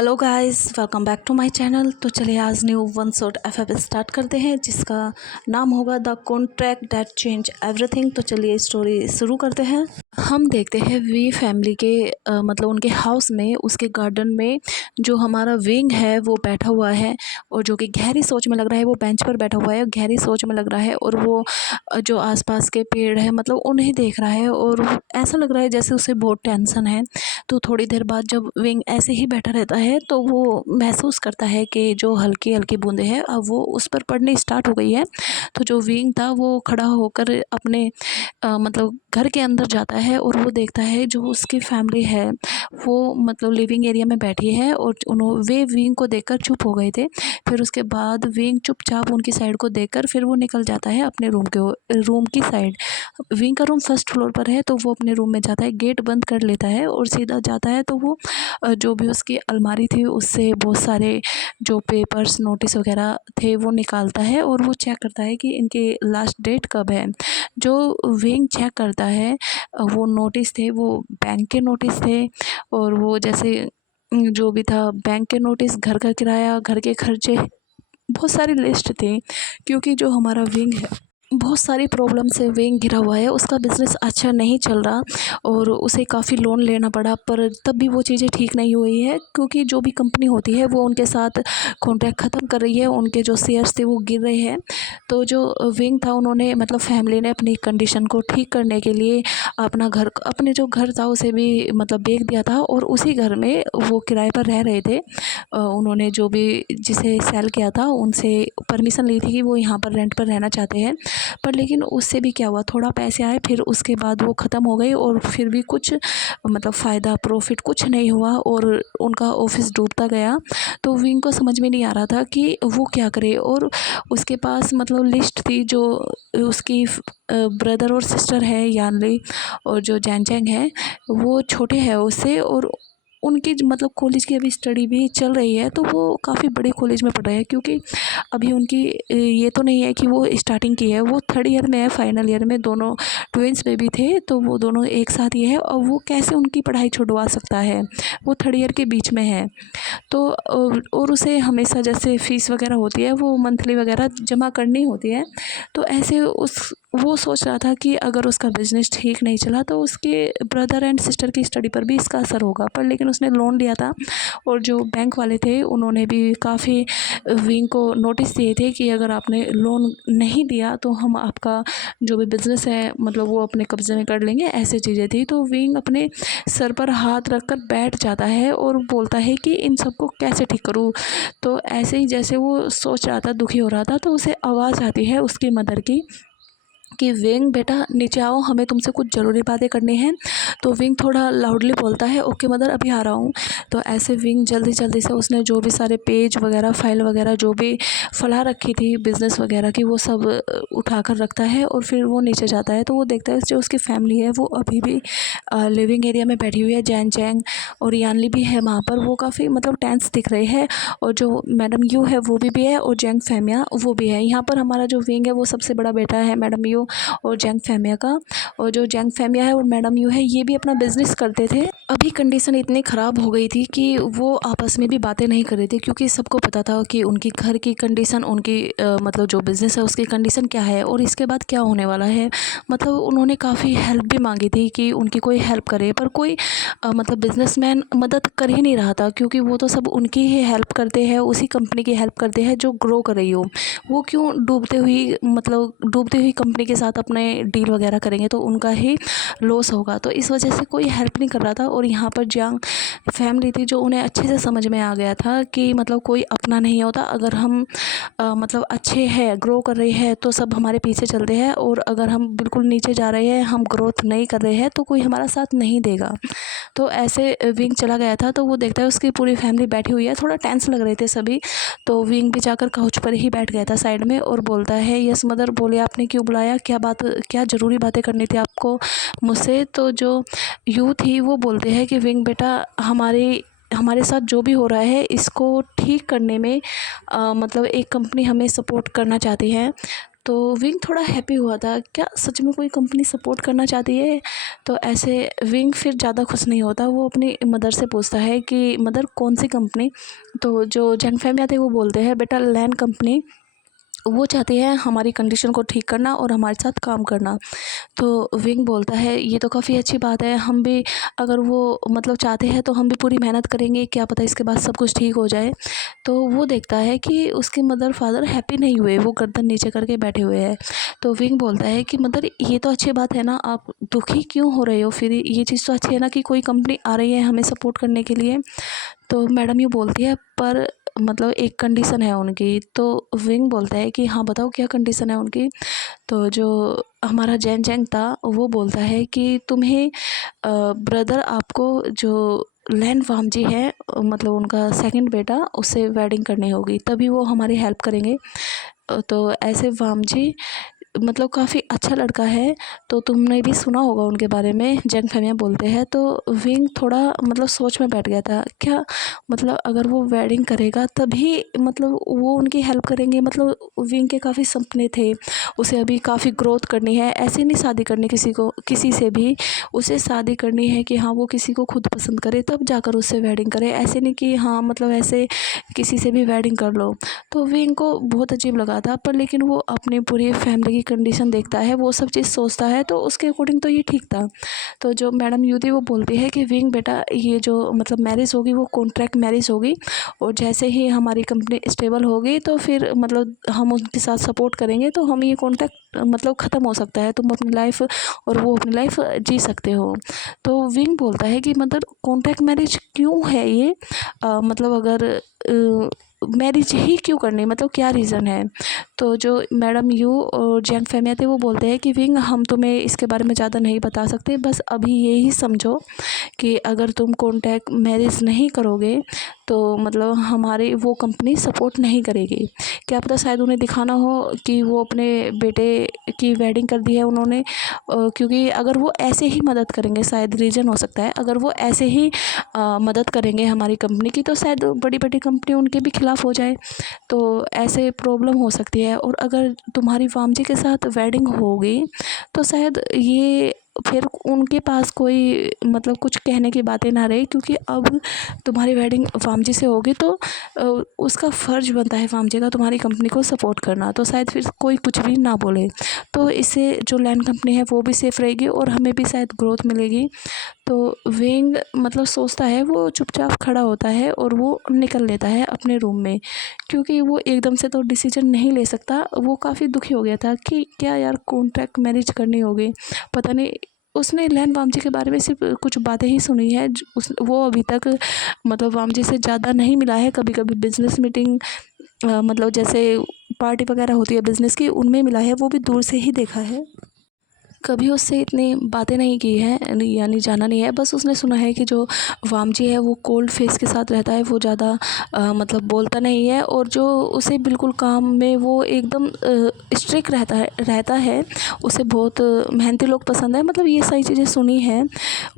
Hello guys, welcome back to my channel. तो चलिए आज new one shot FF start करते हैं जिसका नाम होगा the contract that change everything. तो चलिए स्टोरी शुरू करते हैं। हम देखते हैं वी फैमिली के मतलब उनके हाउस में, उसके गार्डन में जो हमारा विंग है वो बैठा हुआ है और जो कि गहरी सोच में लग रहा है। वो बेंच पर बैठा हुआ है, गहरी सोच में लग रहा है और वो जो आसपास के पेड़ है मतलब उन्हें देख रहा है और ऐसा लग रहा है जैसे उसे बहुत टेंशन है। तो थोड़ी देर बाद जब विंग ऐसे ही बैठा रहता है तो वो महसूस करता है कि जो हल्की हल्की बूंदें हैं अब वो उस पर पड़नी स्टार्ट हो गई है। तो जो विंग था वो खड़ा होकर अपने मतलब घर के अंदर जाता है और वो देखता है जो उसकी फैमिली है वो मतलब लिविंग एरिया में बैठी है और वे विंग को देखकर चुप हो गए थे। फिर उसके बाद विंग चुपचाप उनकी साइड को देखकर फिर वो निकल जाता है अपने रूम की साइड। विंग का रूम फर्स्ट फ्लोर पर है तो वो अपने रूम में जाता है, गेट बंद कर लेता है और सीधा जाता है। तो वो जो भी उसकी अलमारी थी उससे बहुत सारे जो पेपर्स नोटिस वगैरह थे वो निकालता है और वो चेक करता है कि इनके लास्ट डेट कब है। जो विंग चेक करता है वो नोटिस थे, वो बैंक के नोटिस थे और वो जैसे जो भी था बैंक के नोटिस, घर का किराया, घर के खर्चे, बहुत सारी लिस्ट थी। क्योंकि जो हमारा विंग है बहुत सारी प्रॉब्लम से विंग घिरा हुआ है, उसका बिज़नेस अच्छा नहीं चल रहा और उसे काफ़ी लोन लेना पड़ा, पर तब भी वो चीज़ें ठीक नहीं हुई है क्योंकि जो भी कंपनी होती है वो उनके साथ कॉन्ट्रैक्ट ख़त्म कर रही है, उनके जो शेयर्स थे वो गिर रहे हैं। तो जो विंग था उन्होंने मतलब फैमिली ने अपनी कंडीशन को ठीक करने के लिए अपने जो घर था उसे भी मतलब बेच दिया था और उसी घर में वो किराए पर रह रहे थे। उन्होंने जो भी जिसे सेल किया था उनसे परमिशन ली थी कि वो यहाँ पर रेंट पर रहना चाहते हैं, पर लेकिन उससे भी क्या हुआ, थोड़ा पैसे आए फिर उसके बाद वो ख़त्म हो गई और फिर भी कुछ मतलब फ़ायदा प्रॉफिट कुछ नहीं हुआ और उनका ऑफिस डूबता गया। तो विंग को समझ में नहीं आ रहा था कि वो क्या करे और उसके पास मतलब लिस्ट थी जो उसकी ब्रदर और सिस्टर है यानली और जो जैनचैंग है वो छोटे हैं उससे और उनकी मतलब कॉलेज की अभी स्टडी भी चल रही है। तो वो काफ़ी बड़े कॉलेज में पढ़ रहे हैं क्योंकि अभी उनकी ये तो नहीं है कि वो स्टार्टिंग की है, वो थर्ड ईयर में है, फाइनल ईयर में। दोनों ट्विंस बेबी थे तो वो दोनों एक साथ ही है और वो कैसे उनकी पढ़ाई छुड़वा सकता है, वो थर्ड ईयर के बीच में है। तो और उसे हमेशा जैसे फ़ीस वगैरह होती है वो मंथली वगैरह जमा करनी होती है। तो ऐसे वो सोच रहा था कि अगर उसका बिज़नेस ठीक नहीं चला तो उसके ब्रदर एंड सिस्टर की स्टडी पर भी इसका असर होगा। पर लेकिन उसने लोन लिया था और जो बैंक वाले थे उन्होंने भी काफ़ी विंग को नोटिस दिए थे कि अगर आपने लोन नहीं दिया तो हम आपका जो भी बिज़नेस है मतलब वो अपने कब्ज़े में कर लेंगे, ऐसी चीज़ें थी। तो विंग अपने सर पर हाथ रख कर बैठ जाता है और बोलता है कि इन सबको कैसे ठीक करूँ। तो ऐसे ही जैसे वो सोच रहा था, दुखी हो रहा था, तो उसे आवाज़ आती है उसकी मदर की कि विंग बेटा नीचे आओ, हमें तुमसे कुछ ज़रूरी बातें करनी हैं। तो विंग थोड़ा लाउडली बोलता है ओके मदर अभी आ रहा हूँ। तो ऐसे विंग जल्दी जल्दी से उसने जो भी सारे पेज वगैरह फाइल वगैरह जो भी फैला रखी थी बिज़नेस वगैरह की वो सब उठा कर रखता है और फिर वो नीचे जाता है। तो वो देखता है जो उसकी फैमिली है वो अभी भी लिविंग एरिया में बैठी हुई है, जैन चैंग और यानली भी है वहाँ पर, वो काफ़ी मतलब टेंस दिख रहे हैं और जो मैडम यू है वो भी है और जैंग फैमिया वो भी है। यहाँ पर हमारा जो विंग है वो सबसे बड़ा बेटा है मैडम यू और जैंग फैमिया का, और जो जैंग फैमिया है और मैडम यू है ये भी अपना बिजनेस करते थे। अभी कंडीशन इतनी ख़राब हो गई थी कि वो आपस में भी बातें नहीं कर रहे थे क्योंकि सबको पता था कि उनकी घर की कंडीशन, उनकी मतलब जो बिज़नेस है उसकी कंडीशन क्या है और इसके बाद क्या होने वाला है। मतलब उन्होंने काफ़ी हेल्प भी मांगी थी कि उनकी कोई हेल्प करे, पर कोई मतलब बिजनेसमैन मदद कर ही नहीं रहा था क्योंकि वो तो सब उनकी ही हेल्प करते हैं, उसी कंपनी की हेल्प करते हैं जो ग्रो कर रही हो। वो क्यों डूबती हुई कंपनी के साथ अपने डील वगैरह करेंगे, तो उनका ही लॉस होगा। तो इस वजह से कोई हेल्प नहीं कर रहा था और यहाँ पर जंग फैमिली थी जो उन्हें अच्छे से समझ में आ गया था कि मतलब कोई अपना नहीं होता। अगर हम मतलब अच्छे हैं, ग्रो कर रहे हैं तो सब हमारे पीछे चलते हैं और अगर हम बिल्कुल नीचे जा रहे हैं, हम ग्रोथ नहीं कर रहे हैं तो कोई हमारा साथ नहीं देगा। तो ऐसे विंग चला गया था तो वो देखता है उसकी पूरी फैमिली बैठी हुई है, थोड़ा टेंस लग रहे थे सभी। तो विंग भी जाकर काउच पर ही बैठ गया था साइड में और बोलता है यस मदर बोले आपने क्यों बुलाया, क्या ज़रूरी बातें करनी थी आपको मुझसे। तो जो यू थी वो बोलते हैं कि विंग बेटा हमारे साथ जो भी हो रहा है इसको ठीक करने में मतलब एक कंपनी हमें सपोर्ट करना चाहती है। तो विंग थोड़ा हैप्पी हुआ था, क्या सच में कोई कंपनी सपोर्ट करना चाहती है। तो ऐसे विंग फिर ज़्यादा खुश नहीं होता, वो अपनी मदर से पूछता है कि मदर कौन सी कंपनी। तो जो जंग फैमिया थे वो बोलते हैं बेटा लैंड कंपनी, वो चाहती है हमारी कंडीशन को ठीक करना और हमारे साथ काम करना। तो विंग बोलता है ये तो काफ़ी अच्छी बात है, हम भी अगर वो मतलब चाहते हैं तो हम भी पूरी मेहनत करेंगे, क्या पता इसके बाद सब कुछ ठीक हो जाए। तो वो देखता है कि उसके मदर फादर हैप्पी नहीं हुए, वो गर्दन नीचे करके बैठे हुए हैं। तो विंग बोलता है कि मदर ये तो अच्छी बात है ना, आप दुखी क्यों हो रहे हो, फिर ये चीज़ तो अच्छी है ना कि कोई कंपनी आ रही है हमें सपोर्ट करने के लिए। तो मैडम ये बोलती है पर मतलब एक कंडीशन है उनकी। तो विंग बोलता है कि हाँ बताओ क्या कंडीशन है उनकी। तो जो हमारा जैन चैंग था वो बोलता है कि तुम्हें ब्रदर आपको जो लैंड वामजी है मतलब उनका सेकंड बेटा, उससे वेडिंग करनी होगी तभी वो हमारी हेल्प करेंगे। तो ऐसे वामजी मतलब काफ़ी अच्छा लड़का है, तो तुमने भी सुना होगा उनके बारे में, जंग फैमिया बोलते हैं। तो विंग थोड़ा मतलब सोच में बैठ गया था, क्या मतलब अगर वो वेडिंग करेगा तभी मतलब वो उनकी हेल्प करेंगे, मतलब विंग के काफ़ी सपने थे, उसे अभी काफ़ी ग्रोथ करनी है, ऐसे नहीं शादी करनी किसी को किसी से भी, उसे शादी करनी है कि हाँ वो किसी को खुद पसंद करे तब जाकर उससे वेडिंग करे, ऐसे नहीं कि हाँ मतलब ऐसे किसी से भी वेडिंग कर लो। तो विंग को बहुत अजीब लगा था, पर लेकिन वो अपनी पूरी फैमिली की कंडीशन देखता है, वो सब चीज़ सोचता है, तो उसके अकॉर्डिंग तो ये ठीक था। तो जो मैडम यूदी वो बोलती है कि विंग बेटा ये जो मतलब मैरिज होगी वो कॉन्ट्रैक्ट मैरिज होगी, और जैसे ही हमारी कंपनी स्टेबल होगी तो फिर मतलब हम उनके साथ सपोर्ट करेंगे, तो हम ये कॉन्ट्रैक्ट मतलब ख़त्म हो सकता है, तुम अपनी लाइफ और वो अपनी लाइफ जी सकते हो। तो विंग बोलता है कि मतलब कॉन्ट्रैक्ट मैरिज क्यों है ये, मतलब अगर मैरिज ही क्यों करनी, मतलब क्या रीज़न है। तो जो मैडम यू और जैंग फैमिया थे वो बोलते हैं कि विंग हम तुम्हें इसके बारे में ज़्यादा नहीं बता सकते, बस अभी ये ही समझो कि अगर तुम कॉन्ट्रैक्ट मैरिज नहीं करोगे तो मतलब हमारी वो कंपनी सपोर्ट नहीं करेगी। क्या पता शायद उन्हें दिखाना हो कि वो अपने बेटे की वेडिंग कर दी है उन्होंने, क्योंकि अगर वो ऐसे ही मदद करेंगे, शायद रीज़न हो सकता है, अगर वो ऐसे ही मदद करेंगे हमारी कंपनी की तो शायद बड़ी बड़ी कंपनी उनके भी खिलाफ़ हो जाए, तो ऐसे प्रॉब्लम हो सकती है। और अगर तुम्हारी वामजी के साथ वेडिंग होगी तो शायद ये फिर उनके पास कोई मतलब कुछ कहने की बातें ना रहे, क्योंकि अब तुम्हारी वेडिंग वामजी से होगी तो उसका फ़र्ज़ बनता है वामजी का तुम्हारी कंपनी को सपोर्ट करना, तो शायद फिर कोई कुछ भी ना बोले, तो इससे जो लैंड कंपनी है वो भी सेफ़ रहेगी और हमें भी शायद ग्रोथ मिलेगी। तो विंग मतलब सोचता है, वो चुपचाप खड़ा होता है और वो निकल लेता है अपने रूम में, क्योंकि वो एकदम से तो डिसीजन नहीं ले सकता, वो काफ़ी दुखी हो गया था कि क्या यार कॉन्ट्रैक्ट मैरिज करनी होगी, पता नहीं उसने लैन वामजी के बारे में सिर्फ कुछ बातें ही सुनी है, वो अभी तक मतलब वामजी से ज़्यादा नहीं मिला है, कभी कभी बिजनेस मीटिंग मतलब जैसे पार्टी वगैरह होती है बिज़नेस की उनमें मिला है, वो भी दूर से ही देखा है, कभी उससे इतनी बातें नहीं की हैं यानी जाना नहीं है, बस उसने सुना है कि जो वामजी है वो कोल्ड फेस के साथ रहता है, वो ज़्यादा मतलब बोलता नहीं है, और जो उसे बिल्कुल काम में वो एकदम स्ट्रिक्ट रहता है, उसे बहुत मेहनती लोग पसंद है, मतलब ये सारी चीज़ें सुनी हैं,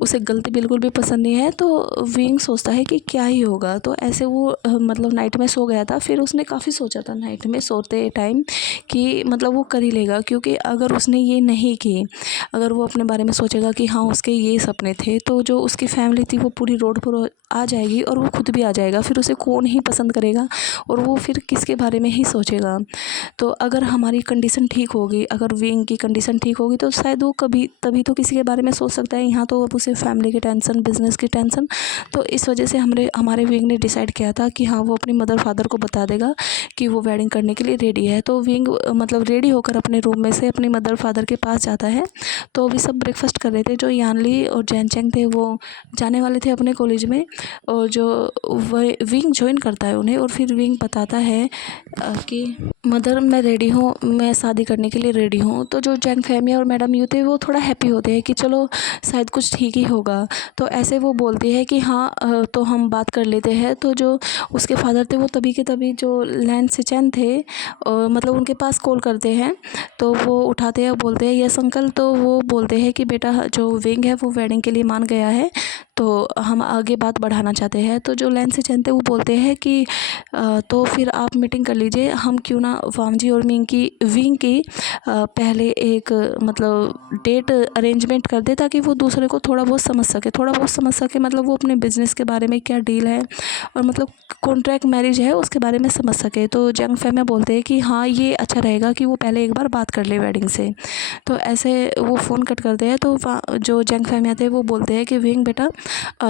उसे गलती बिल्कुल भी पसंद नहीं है। तो विंग सोचता है कि क्या ही होगा, तो ऐसे वो मतलब नाइट में सो गया था, फिर उसने काफ़ी सोचा था नाइट में सोते टाइम कि मतलब वो कर ही लेगा, क्योंकि अगर उसने ये नहीं की, अगर वो अपने बारे में सोचेगा कि हाँ उसके ये सपने थे, तो जो उसकी फैमिली थी वो पूरी रोड पर आ जाएगी और वो खुद भी आ जाएगा, फिर उसे कौन ही पसंद करेगा और वो फिर किसके बारे में ही सोचेगा। तो अगर हमारी कंडीशन ठीक होगी, अगर विंग की कंडीशन ठीक होगी तो शायद वो कभी तभी तो किसी के बारे में सोच सकता है, यहाँ तो अब उसे फैमिली की टेंशन, बिजनेस की टेंशन, तो इस वजह से हमारे विंग ने डिसाइड किया था कि हाँ वो अपनी मदर फादर को बता देगा कि वो वेडिंग करने के लिए रेडी है। तो विंग मतलब रेडी होकर अपने रूम में से अपनी मदर फादर के पास जाता है। तो अभी सब ब्रेकफास्ट कर रहे थे, जो यानली और जैन चैंग थे वो जाने वाले थे अपने कॉलेज में, और जो विंग ज्वाइन करता है उन्हें, और फिर विंग बताता है कि मदर मैं रेडी हूँ, मैं शादी करने के लिए रेडी हूँ। तो जो जैंग फैमिया और मैडम यू थे वो थोड़ा हैप्पी होते हैं कि चलो शायद कुछ ठीक ही होगा। तो ऐसे वो बोलती है कि हाँ तो हम बात कर लेते हैं। तो जो उसके फादर थे वो तभी के तभी जो लैन सिचैन थे मतलब उनके पास कॉल करते हैं, तो वो उठाते हैं, बोलते हैं यस अंकल, तो वो बोलते हैं कि बेटा जो विंग है वो वेडिंग के लिए मान गया है, तो हम आगे बात बढ़ाना चाहते हैं। तो जो लैंसी चैन थे वो बोलते हैं कि तो फिर आप मीटिंग कर लीजिए, हम क्यों ना वामजी और विंग की पहले एक मतलब डेट अरेंजमेंट कर दे, ताकि वो दूसरे को थोड़ा बहुत समझ सके मतलब वो अपने बिज़नेस के बारे में क्या डील है और मतलब कॉन्ट्रैक्ट मैरिज है उसके बारे में समझ सके। तो जंग फैमिया बोलते हैं कि हाँ ये अच्छा रहेगा कि वो पहले एक बार बात कर ले वेडिंग से। तो ऐसे वो फ़ोन कट करते हैं। तो जो जंग फैमिया थे वो बोलते हैं कि विंग बेटा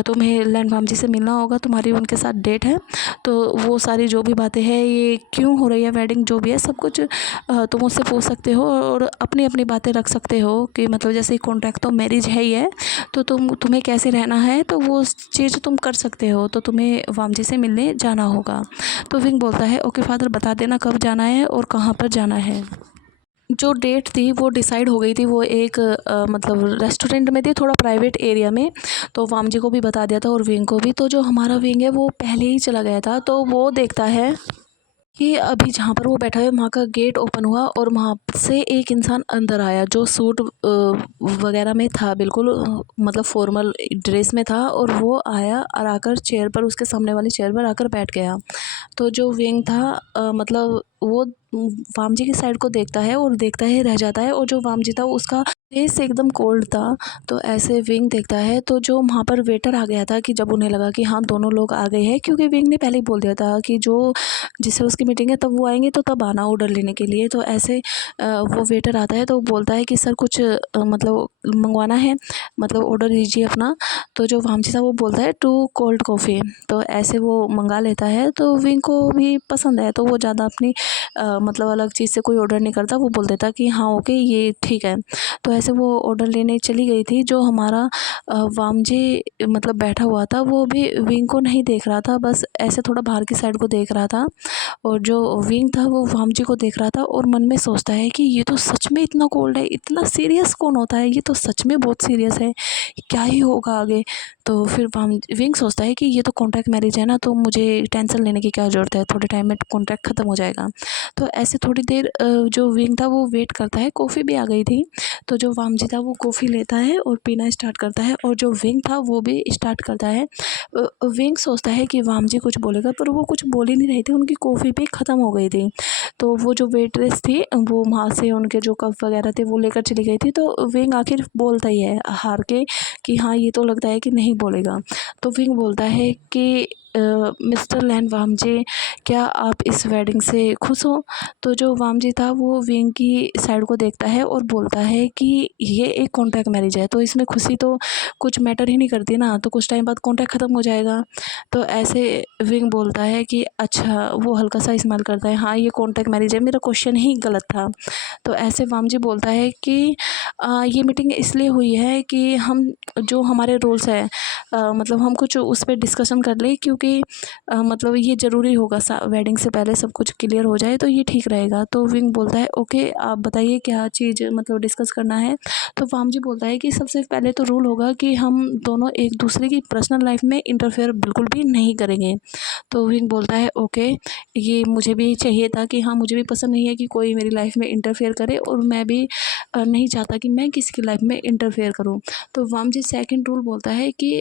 तुम्हें लैंड वामजी से मिलना होगा, तुम्हारी उनके साथ डेट है, तो वो सारी जो भी बातें हैं, ये क्यों हो रही है वेडिंग, जो भी है सब कुछ तुम उससे पूछ सकते हो और अपनी अपनी बातें रख सकते हो कि मतलब जैसे कॉन्ट्रैक्ट तो मैरिज है ही है, तो तुम्हें कैसे रहना है तो वो चीज़ तुम कर सकते हो, तो तुम्हें वामजी से मिलने जाना होगा। तो विंग बोलता है ओके फादर, बता देना कब जाना है और कहाँ पर जाना है। जो डेट थी वो डिसाइड हो गई थी, वो एक मतलब रेस्टोरेंट में थी, थोड़ा प्राइवेट एरिया में। तो वामजी को भी बता दिया था और विंग को भी। तो जो हमारा विंग है वो पहले ही चला गया था। तो वो देखता है कि अभी जहाँ पर वो बैठा है वहाँ का गेट ओपन हुआ और वहाँ से एक इंसान अंदर आया जो सूट वगैरह में था, बिल्कुल मतलब फॉर्मल ड्रेस में था, और वो आया और आकर चेयर पर, उसके सामने वाली चेयर पर आकर बैठ गया। तो जो विंग था मतलब वो वामजी की साइड को देखता है और देखता है रह जाता है, और जो वामजी था उसका फेस एकदम कोल्ड था। तो ऐसे विंग देखता है। तो जो वहाँ पर वेटर आ गया था कि जब उन्हें लगा कि हाँ दोनों लोग आ गए हैं, क्योंकि विंग ने पहले ही बोल दिया था कि जो जिससे उसकी मीटिंग है तब वो आएंगे तो तब आना ऑर्डर लेने के लिए। तो ऐसे वो वेटर आता है तो वो बोलता है कि सर कुछ मतलब मंगवाना है, मतलब ऑर्डर दीजिए अपना। तो जो वामजी था वो बोलता है 2 कोल्ड कॉफ़ी। तो ऐसे वो मंगा लेता है। तो विंग को भी पसंद है, तो वो ज़्यादा अपनी मतलब अलग चीज़ से कोई ऑर्डर नहीं करता, वो बोल देता कि हाँ ओके ये ठीक है। तो ऐसे वो ऑर्डर लेने चली गई थी। जो हमारा वामजी मतलब बैठा हुआ था वो भी विंग को नहीं देख रहा था, बस ऐसे थोड़ा बाहर की साइड को देख रहा था। और जो विंग था वो वामजी को देख रहा था और मन में सोचता है कि ये तो सच में इतना कोल्ड है, इतना सीरियस कौन होता है, ये तो सच में बहुत सीरियस है, क्या ही होगा आगे। तो फिर विंग सोचता है कि ये तो कॉन्ट्रैक्ट मैरिज है ना, तो मुझे टेंशन लेने की क्या ज़रूरत है, थोड़े टाइम में कॉन्ट्रैक्ट ख़त्म हो जाएगा। तो ऐसे थोड़ी देर जो विंग था वो वेट करता है, कॉफ़ी भी आ गई थी। तो जो वामजी था वो कॉफ़ी लेता है और पीना स्टार्ट करता है, और जो विंग था वो भी स्टार्ट करता है। विंग सोचता है कि वामजी कुछ बोलेगा, पर वो कुछ बोल ही नहीं रहे थे, उनकी कॉफ़ी भी ख़त्म हो गई थी। तो वो जो वेट्रेस थी वो वहाँ से उनके जो कप वगैरह थे वो लेकर चली गई थी। तो विंग आखिर बोलता ही है हार के कि हाँ ये तो लगता है कि नहीं बोलेगा। तो विंग बोलता है कि मिस्टर लैन वामजे, क्या आप इस वेडिंग से खुश हो? तो जो वामजी था वो विंग की साइड को देखता है और बोलता है कि ये एक कॉन्ट्रैक्ट मैरिज है, तो इसमें खुशी तो कुछ मैटर ही नहीं करती ना, तो कुछ टाइम बाद कॉन्ट्रैक्ट ख़त्म हो जाएगा। तो ऐसे विंग बोलता है कि अच्छा, वो हल्का सा स्माइल करता है, हाँ ये कॉन्ट्रैक्ट मैरिज है, मेरा क्वेश्चन ही गलत था। तो ऐसे वामजी बोलता है कि ये मीटिंग इसलिए हुई है कि हम जो हमारे रूल्स है मतलब हम कुछ उस पर डिस्कशन कर लें, क्योंकि मतलब ये ज़रूरी होगा, वेडिंग से पहले सब कुछ क्लियर हो जाए तो ये ठीक रहेगा। तो विंग बोलता है ओके आप बताइए क्या चीज़ मतलब डिस्कस करना है। तो वामजी बोलता है कि सबसे पहले तो रूल होगा कि हम दोनों एक दूसरे की पर्सनल लाइफ में इंटरफेयर बिल्कुल भी नहीं करेंगे। तो विंग बोलता है ओके, ये मुझे भी चाहिए था कि हाँ मुझे भी पसंद नहीं है कि कोई मेरी लाइफ में इंटरफेयर करे, और मैं भी नहीं चाहता कि मैं किसी की लाइफ में इंटरफेयर करूँ। तो वामजी सेकंड रूल बोलता है कि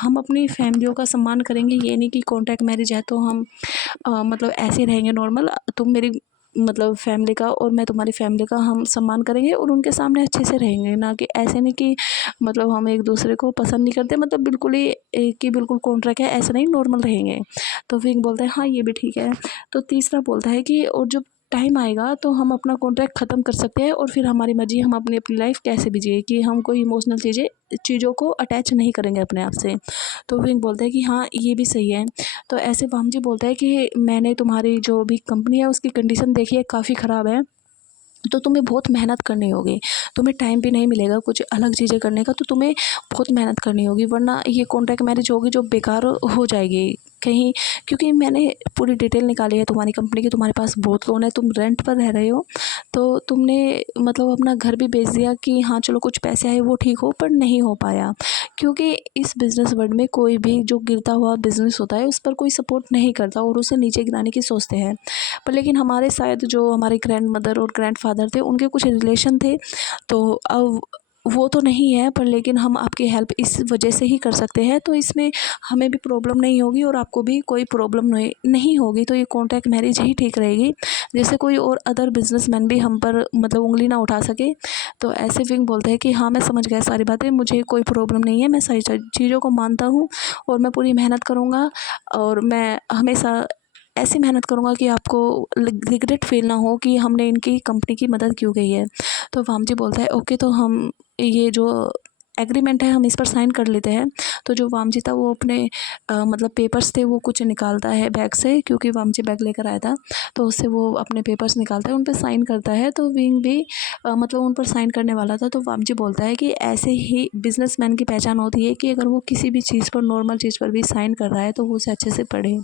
हम अपनी फैमिलियों का सम्मान करेंगे, ये नहीं कि कॉन्ट्रैक्ट मैरिज है तो हम मतलब ऐसे रहेंगे नॉर्मल, तुम मेरी मतलब फैमिली का और मैं तुम्हारी फैमिली का हम सम्मान करेंगे और उनके सामने अच्छे से रहेंगे, ना कि ऐसे नहीं कि मतलब हम एक दूसरे को पसंद नहीं करते, मतलब बिल्कुल ही एक कि बिल्कुल कॉन्ट्रैक्ट है ऐसा नहीं, नॉर्मल रहेंगे। तो विंग बोलता है हाँ ये भी ठीक है। तो तीसरा बोलता है कि और जब टाइम आएगा तो हम अपना कॉन्ट्रैक्ट ख़त्म कर सकते हैं और फिर हमारी मर्जी, हम अपनी अपनी लाइफ कैसे भी जिए, कि हम कोई इमोशनल चीज़ों को अटैच नहीं करेंगे अपने आप से। तो विंग बोलता है कि हाँ ये भी सही है। तो ऐसे वामजी बोलता है कि मैंने तुम्हारी जो भी कंपनी है उसकी कंडीशन देखी है, काफ़ी ख़राब है, तो तुम्हें बहुत मेहनत करनी होगी, तुम्हें टाइम भी नहीं मिलेगा कुछ अलग चीज़ें करने का, तो तुम्हें बहुत मेहनत करनी होगी, वरना ये कॉन्ट्रैक्ट मैरिज होगी जो बेकार हो जाएगी। कहीं, क्योंकि मैंने पूरी डिटेल निकाली है तुम्हारी कंपनी की, तुम्हारे पास बहुत लोन है, तुम रेंट पर रह रहे हो, तो तुमने मतलब अपना घर भी बेच दिया कि हाँ चलो कुछ पैसे आए वो ठीक हो, पर नहीं हो पाया। क्योंकि इस बिज़नेस वर्ल्ड में कोई भी जो गिरता हुआ बिज़नेस होता है उस पर कोई सपोर्ट नहीं करता और उसे नीचे गिराने की सोचते हैं। पर लेकिन हमारे शायद जो हमारे ग्रैंड मदर और ग्रैंड फादर थे उनके कुछ रिलेशन थे, तो अब वो तो नहीं है, पर लेकिन हम आपकी हेल्प इस वजह से ही कर सकते हैं, तो इसमें हमें भी प्रॉब्लम नहीं होगी और आपको भी कोई प्रॉब्लम नहीं होगी, तो ये कॉन्ट्रैक्ट मैरिज ही ठीक रहेगी, जैसे कोई और अदर बिजनेसमैन भी हम पर मतलब उंगली ना उठा सके। तो ऐसे विंग बोलते हैं कि हाँ मैं समझ गया सारी बातें, मुझे कोई प्रॉब्लम नहीं है, मैं सारी चीज़ों को मानता हूँ और मैं पूरी मेहनत करूँगा और मैं हमेशा ऐसी मेहनत करूँगा कि आपको रिग्रेट फील ना हो कि हमने इनकी कंपनी की मदद क्यों की है। तो वामजी बोलता है ओके, तो हम ये जो एग्रीमेंट है हम इस पर साइन कर लेते हैं। तो जो वामजी था वो अपने मतलब पेपर्स थे वो कुछ निकालता है बैग से, क्योंकि वामजी बैग लेकर आया था, तो उससे वो अपने पेपर्स निकालता है, उन पर साइन करता है। तो विंग भी मतलब उन पर साइन करने वाला था। तो वामजी बोलता है कि ऐसे ही बिजनेसमैन की पहचान होती है कि अगर वो किसी भी चीज़ पर, नॉर्मल चीज़ पर भी साइन कर रहा है तो वो उसे अच्छे से पढ़े।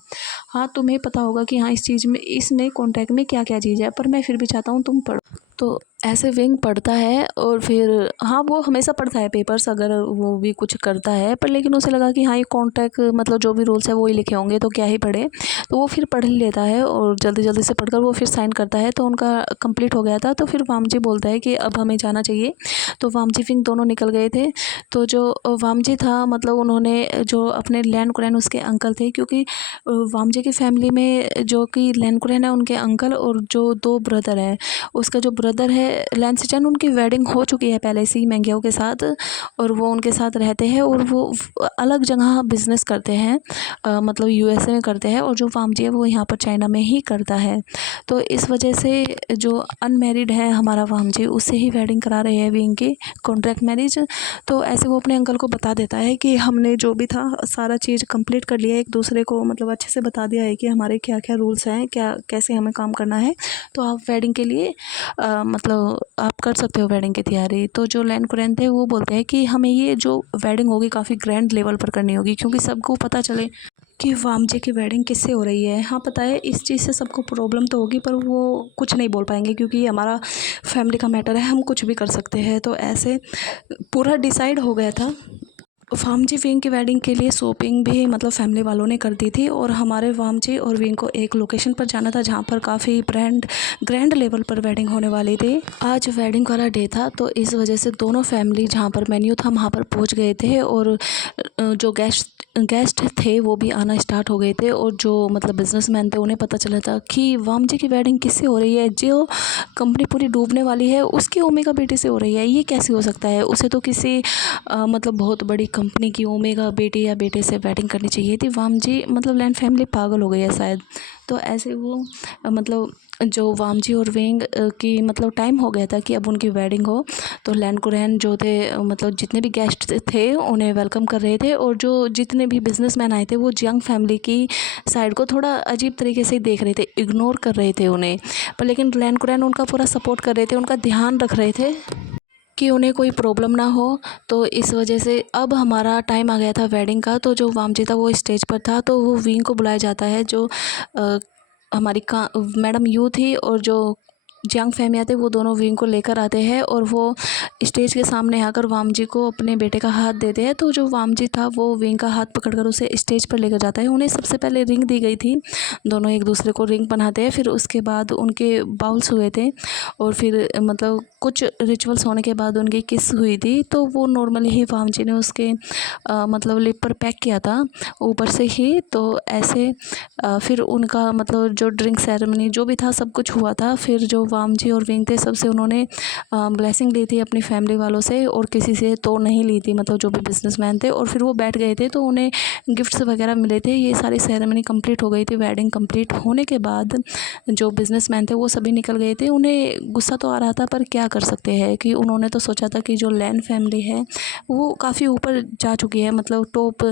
हाँ तुम्हें पता होगा कि हाँ इस चीज़ में, इसमें कॉन्ट्रैक्ट में क्या क्या चीज़ है, पर मैं फिर भी चाहता हूँ तुम पढ़ो। तो ऐसे विंग पढ़ता है और फिर हाँ वो हमेशा पढ़ता है पेपर्स अगर वो भी कुछ करता है, पर लेकिन उसे लगा कि हाँ ये कॉन्ट्रैक्ट मतलब जो भी रूल्स है वो ही लिखे होंगे तो क्या ही पढ़े, तो वो फिर पढ़ ही लेता है और जल्दी जल्दी से पढ़कर वो फिर साइन करता है। तो उनका कंप्लीट हो गया था। तो फिर वामजी बोलता है कि अब हमें जाना चाहिए। तो वामजी विंग दोनों निकल गए थे। तो जो वामजी था मतलब उन्होंने जो अपने लैंड कुरैन उसके अंकल थे, क्योंकि वामजी की फैमिली में जो कि लैंड कुरैन है उनके अंकल और जो दो ब्रदर हैं, उसका जो ब्रदर है लैंसिचन, उनकी वेडिंग हो चुकी है पहले से ही मैंगियो के साथ और वो उनके साथ रहते हैं और वो अलग जगह बिजनेस करते हैं, मतलब यूएसए में करते हैं, और जो वामजी है वो यहाँ पर चाइना में ही करता है। तो इस वजह से जो अनमैरिड है हमारा वामजी, उससे ही वेडिंग करा रहे हैं विंग की कॉन्ट्रैक्ट मैरिज। तो ऐसे वो अपने अंकल को बता देता है कि हमने जो भी था सारा चीज़ कंप्लीट कर लिया है, एक दूसरे को मतलब अच्छे से बता दिया है कि हमारे क्या क्या रूल्स हैं, क्या कैसे हमें काम करना है, तो आप वेडिंग के लिए मतलब आप कर सकते हो वेडिंग की तैयारी। तो जो लैंड कुरैन थे वो बोलते हैं कि हमें ये जो वेडिंग होगी काफ़ी ग्रैंड लेवल पर करनी होगी, क्योंकि सबको पता चले कि वामजी की वेडिंग किससे हो रही है। हाँ पता है इस चीज़ से सबको प्रॉब्लम तो होगी, पर वो कुछ नहीं बोल पाएंगे क्योंकि ये हमारा फैमिली का मैटर है, हम कुछ भी कर सकते हैं। तो ऐसे पूरा डिसाइड हो गया था। वामजी विंग की वेडिंग के लिए शॉपिंग भी मतलब फैमिली वालों ने कर दी थी और हमारे वामजी और विंग को एक लोकेशन पर जाना था जहाँ पर काफ़ी ग्रैंड लेवल पर वेडिंग होने वाली थी। आज वेडिंग वाला डे था, तो इस वजह से दोनों फैमिली जहाँ पर मेन्यू था वहाँ पर पहुँच गए थे और जो गेस्ट थे वो भी आना स्टार्ट हो गए थे और जो मतलब बिजनेसमैन थे उन्हें पता चला था कि वामजी की वेडिंग किससे हो रही है, जो कंपनी पूरी डूबने वाली है उसकी ओमेगा बेटी से हो रही है, ये कैसे हो सकता है, उसे तो किसी मतलब बहुत बड़ी कंपनी की ओमेगा बेटी या बेटे से वेडिंग करनी चाहिए थी। वामजी मतलब लैंड फैमिली पागल हो गई है शायद। तो ऐसे वो मतलब जो वामजी और विंग की मतलब टाइम हो गया था कि अब उनकी वेडिंग हो, तो लैंड कुरैन जो थे मतलब जितने भी गेस्ट थे उन्हें वेलकम कर रहे थे और जो जितने भी बिजनेसमैन आए थे वो जियांग फैमिली की साइड को थोड़ा अजीब तरीके से देख रहे थे, इग्नोर कर रहे थे उन्हें, पर लेकिन लैंड कुरैन उनका पूरा सपोर्ट कर रहे थे, उनका ध्यान रख रहे थे कि उन्हें कोई प्रॉब्लम ना हो। तो इस वजह से अब हमारा टाइम आ गया था वेडिंग का। तो जो वामजी था वो स्टेज पर था, तो वो विंग को बुलाया जाता है, जो हमारी मैडम यू थी और जो जियांग फैमिया थे वो दोनों विंग को लेकर आते हैं और वो स्टेज के सामने आकर वामजी को अपने बेटे का हाथ देते हैं। तो जो वामजी था वो विंग का हाथ पकड़कर उसे स्टेज पर लेकर जाता है। उन्हें सबसे पहले रिंग दी गई थी, दोनों एक दूसरे को रिंग पहनाते हैं, फिर उसके बाद उनके बाउल्स हुए थे और फिर मतलब कुछ रिचुअल्स होने के बाद उनकी किस हुई थी। तो वो नॉर्मली ही वामजी ने उसके मतलब लिप पर पैक किया था ऊपर से ही। तो ऐसे फिर उनका मतलब जो ड्रिंक सेरेमनी जो भी था सब कुछ हुआ था। फिर जो वामजी और विंग थे सबसे उन्होंने ब्लेसिंग ली थी अपनी फैमिली वालों से और किसी से तो नहीं ली थी, मतलब जो भी बिजनेसमैन थे, और फिर वो बैठ गए थे तो उन्हें गिफ्ट्स वगैरह मिले थे। ये सारी सेरेमनी कंप्लीट हो गई थी। वेडिंग कंप्लीट होने के बाद जो बिजनेसमैन थे वो सभी निकल गए थे। उन्हें गुस्सा तो आ रहा था पर क्या कर सकते हैं कि उन्होंने तो सोचा था कि जो लैन फैमिली है वो काफ़ी ऊपर जा चुकी है, मतलब टॉप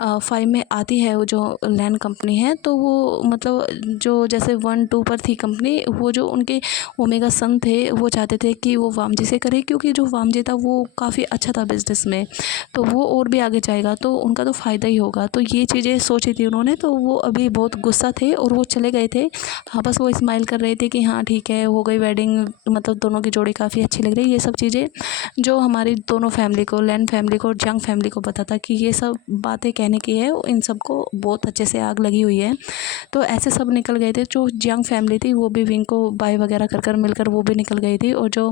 5 में आती है वो जो लैन कंपनी है। तो वो मतलब जो जैसे 1-2 पर थी कंपनी, वो जो उनके ओमेगा सन थे वो चाहते थे कि वो वामजी से करे, क्योंकि जो वामजी था वो काफ़ी अच्छा था बिज़नेस में, तो वो और भी आगे जाएगा तो उनका तो फ़ायदा ही होगा। तो ये चीज़ें सोची थी उन्होंने, तो वो अभी बहुत गुस्सा थे और वो चले गए थे। हाँ, बस वो स्माइल कर रहे थे कि हाँ ठीक है, हो गई वेडिंग, मतलब दोनों की जोड़ी काफ़ी अच्छी लग रही है। ये सब चीज़ें जो हमारी दोनों फैमिली को, लैन फैमिली को और जंग फैमिली को पता था कि ये सब बातें कहने की है, इन सबको बहुत अच्छे से आग लगी हुई है। तो ऐसे सब निकल गए थे। जो जंग फैमिली थी वो भी विंग को बाय वगैरह कर कर मिलकर वो भी निकल गई थी, और जो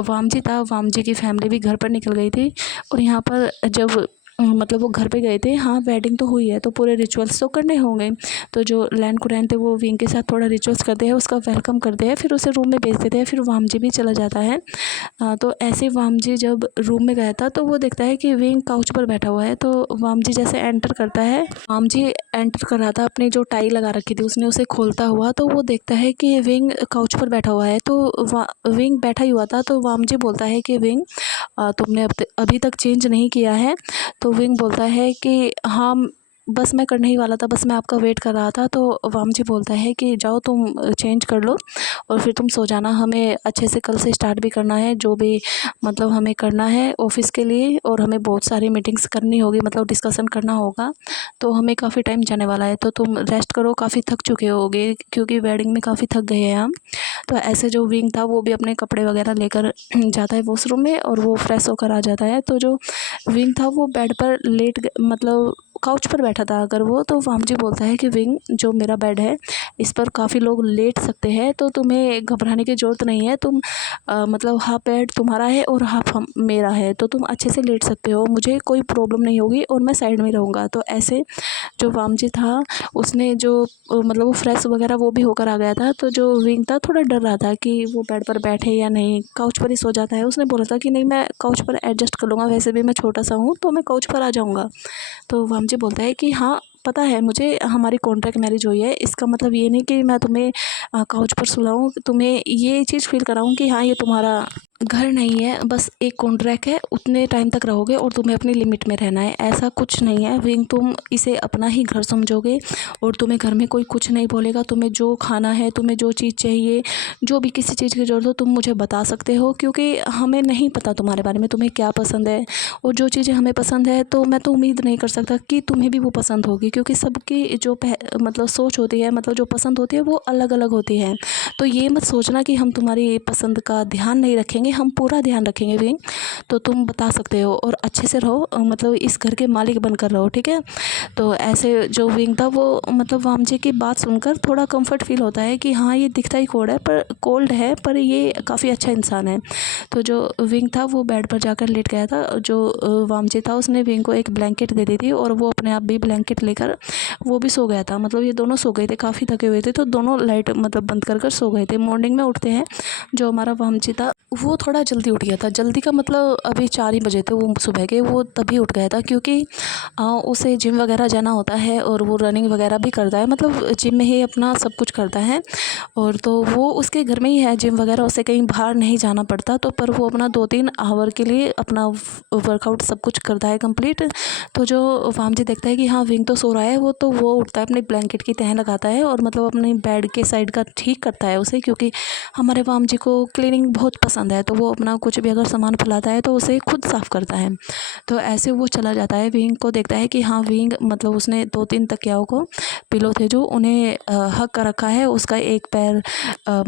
वामजी था, वामजी की फैमिली भी घर पर निकल गई थी। और यहाँ पर जब मतलब वो घर पे गए थे, हाँ वेडिंग तो हुई है तो पूरे रिचुअल्स तो करने होंगे। तो जो लैन कुरैन थे वो विंग के साथ थोड़ा रिचुअल्स करते हैं, उसका वेलकम करते हैं, फिर उसे रूम में भेज देते हैं। फिर वामजी भी चला जाता है। तो ऐसे वामजी जब रूम में गया था तो वो देखता है कि विंग काउच पर बैठा हुआ है। तो वामजी जैसे एंटर करता है, वामजी एंटर कर रहा था, अपनी जो टाई लगा रखी थी उसने उसे खोलता हुआ, तो वो देखता है कि विंग काउच पर बैठा हुआ है। तो विंग बैठा ही हुआ था। तो वामजी बोलता है कि विंग, तुमने अभी तक चेंज नहीं किया है। तो विंग बोलता है कि हाँ बस मैं करने ही वाला था, बस मैं आपका वेट कर रहा था। तो वामजी बोलता है कि जाओ तुम चेंज कर लो और फिर तुम सो जाना, हमें अच्छे से कल से स्टार्ट भी करना है, जो भी मतलब हमें करना है ऑफिस के लिए, और हमें बहुत सारी मीटिंग्स करनी होगी, मतलब डिस्कशन करना होगा, तो हमें काफ़ी टाइम जाने वाला है। तो तुम रेस्ट करो, काफ़ी थक चुके होगे क्योंकि वेडिंग में काफ़ी थक गए हैं हम। तो ऐसे जो विंग था वो भी अपने कपड़े वगैरह लेकर जाता है वॉशरूम में और वो फ्रेश होकर आ जाता है। तो जो विंग था वो बेड पर मतलब काउच पर बैठा था अगर वो, तो वामजी बोलता है कि विंग, जो मेरा बेड है इस पर काफ़ी लोग लेट सकते हैं, तो तुम्हें घबराने की ज़रूरत नहीं है। तुम मतलब हाफ बेड तुम्हारा है और हाफ मेरा है, तो तुम अच्छे से लेट सकते हो, मुझे कोई प्रॉब्लम नहीं होगी और मैं साइड में रहूँगा। तो ऐसे जो वामजी था उसने जो मतलब वो फ्रेश वगैरह वो भी होकर आ गया था। तो जो विंग था थोड़ा डर रहा था कि वो बेड पर बैठे या नहीं, काउच पर ही सो जाता है। उसने बोला था कि नहीं, मैं काउच पर एडजस्ट कर लूँगा, वैसे भी मैं छोटा सा हूँ तो मैं काउच पर आ जाऊँगा। तो वामजी बोलता है कि हाँ पता है मुझे, हमारी कॉन्ट्रैक्ट मैरिज हुई है, इसका मतलब ये नहीं कि मैं तुम्हें काउच पर सुलाऊँ, तुम्हें ये चीज़ फील कराऊँ कि हाँ ये तुम्हारा घर नहीं है, बस एक कॉन्ट्रैक्ट है, उतने टाइम तक रहोगे और तुम्हें अपनी लिमिट में रहना है, ऐसा कुछ नहीं है विंग। तुम इसे अपना ही घर समझोगे और तुम्हें घर में कोई कुछ नहीं बोलेगा। तुम्हें जो खाना है, तुम्हें जो चीज़ चाहिए, जो भी किसी चीज़ की ज़रूरत हो तुम मुझे बता सकते हो, क्योंकि हमें नहीं पता तुम्हारे बारे में, तुम्हें क्या पसंद है, और जो चीज़ें हमें पसंद है तो मैं तो उम्मीद नहीं कर सकता कि तुम्हें भी वो पसंद होगी, क्योंकि सबकी जो मतलब सोच होती है, मतलब जो पसंद होती है वो अलग अलग होती है। तो ये मत सोचना कि हम तुम्हारी पसंद का ध्यान नहीं रखेंगे, हम पूरा ध्यान रखेंगे विंग। तो तुम बता सकते हो और अच्छे से रहो, मतलब इस घर के मालिक बनकर रहो, ठीक है। तो ऐसे जो विंग था वो मतलब वामजी की बात सुनकर थोड़ा कंफर्ट फील होता है कि हाँ ये दिखता ही कोल्ड है पर ये काफ़ी अच्छा इंसान है। तो जो विंग था वो बेड पर जाकर लेट गया था। जो वामजी था उसने विंग को एक ब्लैंकेट दे दी थी और वो अपने आप भी ब्लैंकेट लेकर वो भी सो गया था। मतलब ये दोनों सो गए थे, काफ़ी थके हुए थे, तो दोनों लाइट मतलब बंद कर कर सो गए थे। मॉर्निंग में उठते हैं, जो हमारा वामजी था वो थोड़ा जल्दी उठ गया था। जल्दी का मतलब अभी 4 ही बजे थे वो सुबह के, वो तभी उठ गया था क्योंकि उसे जिम वगैरह जाना होता है और वो रनिंग वगैरह भी करता है, मतलब जिम में ही अपना सब कुछ करता है। और तो वो उसके घर में ही है जिम वगैरह, उसे कहीं बाहर नहीं जाना पड़ता। तो पर वो अपना 2-3 आवर के लिए अपना वर्कआउट सब कुछ करता है कंप्लीट। तो जो वामजी देखता है कि हाँ विंग तो सो रहा है, वो उठता है, अपनी ब्लैंकेट की तह लगाता है और मतलब अपने बेड के साइड का ठीक करता है उसे, क्योंकि हमारे वामजी को क्लीनिंग बहुत पसंद है। तो वो अपना कुछ भी अगर सामान फैलाता है तो उसे खुद साफ़ करता है। तो ऐसे वो चला जाता है, विंग को देखता है कि हाँ विंग मतलब उसने 2-3 तकियाओं को, पिलो थे जो उन्हें हक कर रखा है, उसका एक पैर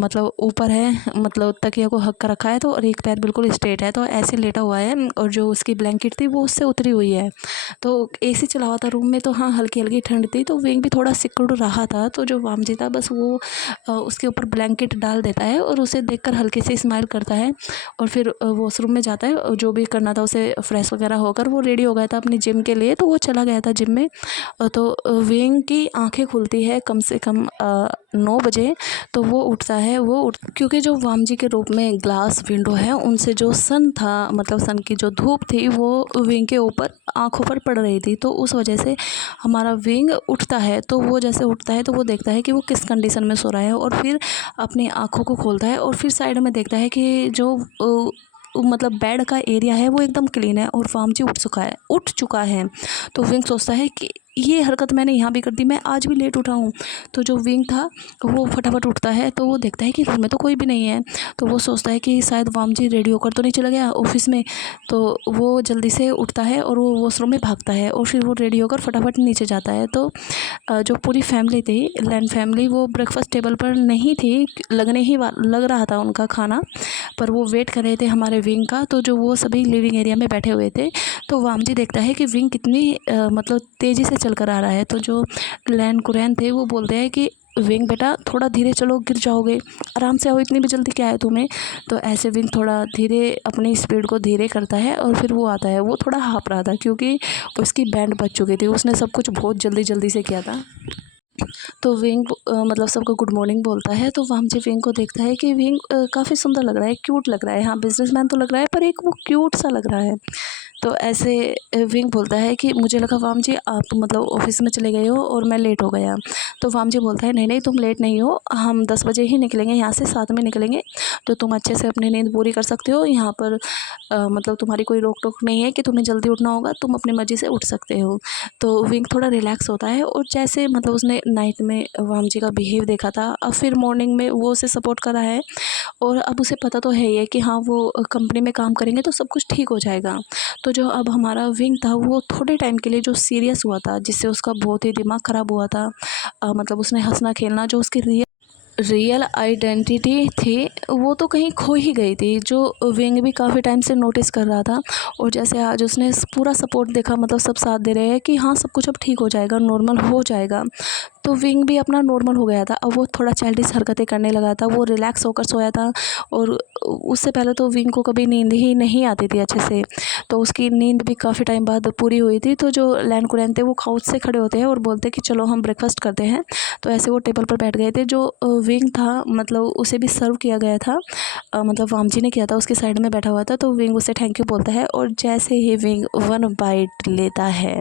मतलब ऊपर है, मतलब तकिया को हक कर रखा है, तो और एक पैर बिल्कुल स्ट्रेट है, तो ऐसे लेटा हुआ है। और जो उसकी ब्लैंकेट थी वो उससे उतरी हुई है। तो एसी चला हुआ था रूम में, तो हाँ हल्की हल्की ठंड थी, तो विंग भी थोड़ा सिकुड़ रहा था। तो जो वामजी था बस वो उसके ऊपर ब्लैंकेट डाल देता है और उसे देखकर हल्के से स्माइल करता है और फिर वॉशरूम में जाता है। और जो भी करना था उसे फ्रेश वगैरह होकर वो रेडी हो गया था अपनी जिम के लिए, तो वो चला गया था जिम में। तो विंग की आंखें खुलती है कम से कम 9 बजे। तो वो उठता है, क्योंकि जो वामजी के रूप में ग्लास विंडो है उनसे जो सन था, मतलब सन की जो धूप थी वो विंग के ऊपर आंखों पर पड़ रही थी, तो उस वजह से हमारा विंग उठता है। तो वो जैसे उठता है तो वो देखता है कि वो किस कंडीशन में सो रहा है और फिर अपनी आंखों को खोलता है और फिर साइड में देखता है कि जो मतलब बेड का एरिया है वो एकदम क्लीन है और वामजी उठ चुका है। तो विंग सोचता है कि ये हरकत मैंने यहाँ भी कर दी, मैं आज भी लेट उठा हूँ। तो जो विंग था वो फटाफट उठता है, तो वो देखता है कि घर में तो कोई भी नहीं है। तो वो सोचता है कि शायद वामजी रेडी होकर तो नहीं चला गया ऑफिस में। तो वो जल्दी से उठता है और वो वॉशरूम में भागता है और फिर वो रेडी होकर फटाफट नीचे जाता है। तो जो पूरी फैमिली थी, लैन फैमिली, वो ब्रेकफास्ट टेबल पर नहीं थी, लग रहा था उनका खाना, पर वो वेट कर रहे थे हमारे विंग का। तो जो वो सभी लिविंग एरिया में बैठे हुए थे, तो वामजी देखता है कि विंग कितनी मतलब तेज़ी से चल कर आ रहा है। तो जो लैन कुरैन थे वो बोलते हैं कि विंग बेटा थोड़ा धीरे चलो, गिर जाओगे, आराम से आओ, इतनी भी जल्दी क्या है तुम्हें। तो ऐसे विंग थोड़ा धीरे अपनी स्पीड को धीरे करता है और फिर वो आता है। वो थोड़ा हाँफ रहा था क्योंकि उसकी बैंड बज चुकी थी, उसने सब कुछ बहुत जल्दी जल्दी से किया था। तो विंग मतलब सबको गुड मॉर्निंग बोलता है। तो वामजी विंग को देखता है कि विंग काफ़ी सुंदर लग रहा है, क्यूट लग रहा है। हाँ, बिजनेसमैन तो लग रहा है पर एक वो क्यूट सा लग रहा है। तो ऐसे विंग बोलता है कि मुझे लगा वामजी आप मतलब ऑफिस में चले गए हो और मैं लेट हो गया। तो वामजी बोलता है नहीं नहीं, तुम लेट नहीं हो, हम 10 बजे ही निकलेंगे यहाँ से, साथ में निकलेंगे। तो तुम अच्छे से अपनी नींद पूरी कर सकते हो। यहाँ पर मतलब तुम्हारी कोई रोक टोक नहीं है कि तुम्हें जल्दी उठना होगा, तुम अपनी मर्ज़ी से उठ सकते हो। तो विंग थोड़ा रिलैक्स होता है और जैसे मतलब उसने नाइट में वामजी का बिहेव देखा था, अब फिर मॉर्निंग में वो उसे सपोर्ट कर रहा है और अब उसे पता तो है ही है कि हाँ वो कंपनी में काम करेंगे तो सब कुछ ठीक हो जाएगा। तो जो अब हमारा विंग था वो थोड़े टाइम के लिए जो सीरियस हुआ था, जिससे उसका बहुत ही दिमाग ख़राब हुआ था, मतलब उसने हंसना खेलना, जो उसकी रियल आइडेंटिटी थी वो तो कहीं खो ही गई थी, जो विंग भी काफ़ी टाइम से नोटिस कर रहा था। और जैसे आज उसने पूरा सपोर्ट देखा, मतलब सब साथ दे रहे हैं कि हाँ सब कुछ अब ठीक हो जाएगा, नॉर्मल हो जाएगा। तो विंग भी अपना नॉर्मल हो गया था। अब वो थोड़ा चाइल्डिश हरकतें करने लगा था, वो रिलैक्स होकर सोया था। और उससे पहले तो विंग को कभी नींद ही नहीं आती थी अच्छे से, तो उसकी नींद भी काफ़ी टाइम बाद पूरी हुई थी। तो जो लैन कुरैन थे वो खाउच से खड़े होते हैं और बोलते हैं कि चलो हम ब्रेकफास्ट करते हैं। तो ऐसे वो टेबल पर बैठ गए थे। जो विंग था मतलब उसे भी सर्व किया गया था, मतलब वामजी ने किया था, उसके साइड में बैठा हुआ था। तो विंग उसे थैंक यू बोलता है और जैसे ही विंग 1 बाइट लेता है,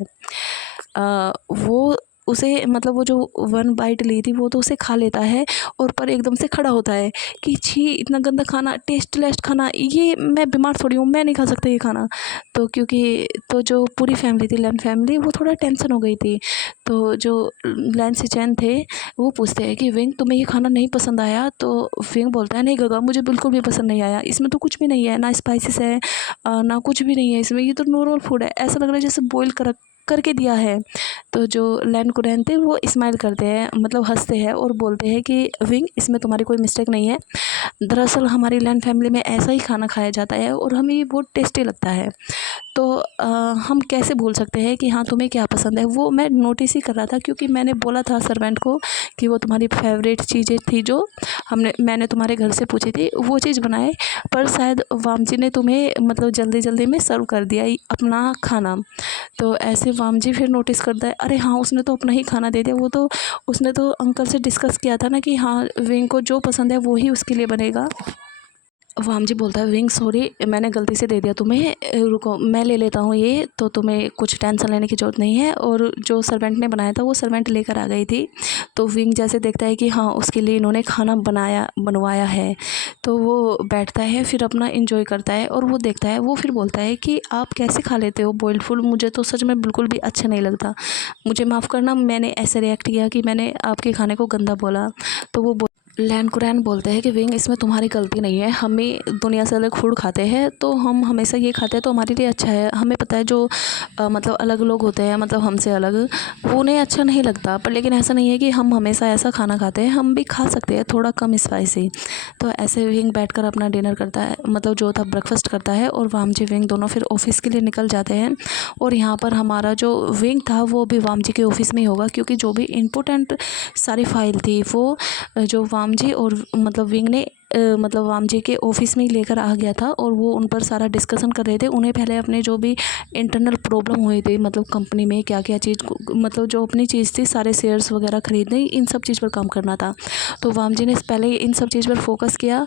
वो उसे मतलब वो जो 1 बाइट ली थी वो तो उसे खा लेता है और पर एकदम से खड़ा होता है कि छी, इतना गंदा खाना, टेस्टलेस खाना, ये मैं बीमार थोड़ी हूँ, मैं नहीं खा सकता ये खाना। तो क्योंकि तो जो पूरी फैमिली थी, लैन फैमिली, वो थोड़ा टेंशन हो गई थी। तो जो लैन सिचैन थे वो पूछते हैं कि विंग तुम्हें ये खाना नहीं पसंद आया? तो विंग बोलता है नहीं गगा, मुझे बिल्कुल भी पसंद नहीं आया, इसमें तो कुछ भी नहीं है, ना स्पाइसेस है ना कुछ भी नहीं है इसमें, ये तो नॉर्मल फूड है, ऐसा लग रहा है जैसे बॉईल करके दिया है। तो जो लैन कुरैन थे वो स्माइल करते हैं, मतलब हंसते हैं और बोलते हैं कि विंग इसमें तुम्हारी कोई मिस्टेक नहीं है, दरअसल हमारी लैन फैमिली में ऐसा ही खाना खाया जाता है और हमें ये बहुत टेस्टी लगता है। तो हम कैसे भूल सकते हैं कि हाँ तुम्हें क्या पसंद है। वो मैं नोटिस ही कर रहा था क्योंकि मैंने बोला था सर्वेंट को कि वो तुम्हारी फेवरेट चीज़ें थी जो मैंने तुम्हारे घर से पूछी थी वो चीज़ बनाए, पर शायद वामजी ने तुम्हें मतलब जल्दी जल्दी में सर्व कर दिया अपना खाना। तो ऐसे वामजी फिर नोटिस करता है, अरे हाँ उसने तो अपना ही खाना दे दिया, वो तो उसने तो अंकल से डिस्कस किया था ना कि हाँ विंग को जो पसंद है वो ही उसके लिए बनेगा। वामजी बोलता है विंग सॉरी, मैंने गलती से दे दिया तुम्हें, रुको मैं ले लेता हूँ ये, तो तुम्हें कुछ टेंशन लेने की ज़रूरत नहीं है। और जो सर्वेंट ने बनाया था वो सर्वेंट लेकर आ गई थी। तो विंग जैसे देखता है कि हाँ उसके लिए इन्होंने खाना बनवाया है, तो वो बैठता है, फिर अपना इंजॉय करता है और वो देखता है। वो फिर बोलता है कि आप कैसे खा लेते हो बॉइल्ड फूड, मुझे तो सच में बिल्कुल भी अच्छा नहीं लगता, मुझे माफ़ करना, मैंने ऐसे रिएक्ट किया कि मैंने आपके खाने को गंदा बोला। तो वो लैन कुरैन बोलते हैं कि विंग इसमें तुम्हारी गलती नहीं है, हम ही दुनिया से अलग फूड खाते हैं, तो हम हमेशा ये खाते हैं तो हमारे लिए अच्छा है। हमें पता है जो मतलब अलग लोग होते हैं, मतलब हमसे अलग, वो उन्हें अच्छा नहीं लगता, पर लेकिन ऐसा नहीं है कि हम हमेशा ऐसा खाना खाते हैं, हम भी खा सकते हैं थोड़ा कम स्पाइसी। तो ऐसे विंग बैठकर अपना डिनर करता है, मतलब जो था ब्रेकफास्ट करता है, और वामजी विंग दोनों फिर ऑफिस के लिए निकल जाते हैं। और यहाँ पर हमारा जो विंग था वो भी वामजी के ऑफिस में ही होगा, क्योंकि जो भी इम्पोर्टेंट सारी फाइल थी वो जो वामजी और मतलब विंग ने मतलब वामजी के ऑफिस में ही लेकर आ गया था, और वो उन पर सारा डिस्कशन कर रहे थे। उन्हें पहले अपने जो भी इंटरनल प्रॉब्लम हुई थी, मतलब कंपनी में क्या क्या चीज़, मतलब जो अपनी चीज़ थी, सारे शेयर्स वगैरह खरीदने, इन सब चीज़ पर काम करना था। तो वामजी ने पहले इन सब चीज़ पर फोकस किया।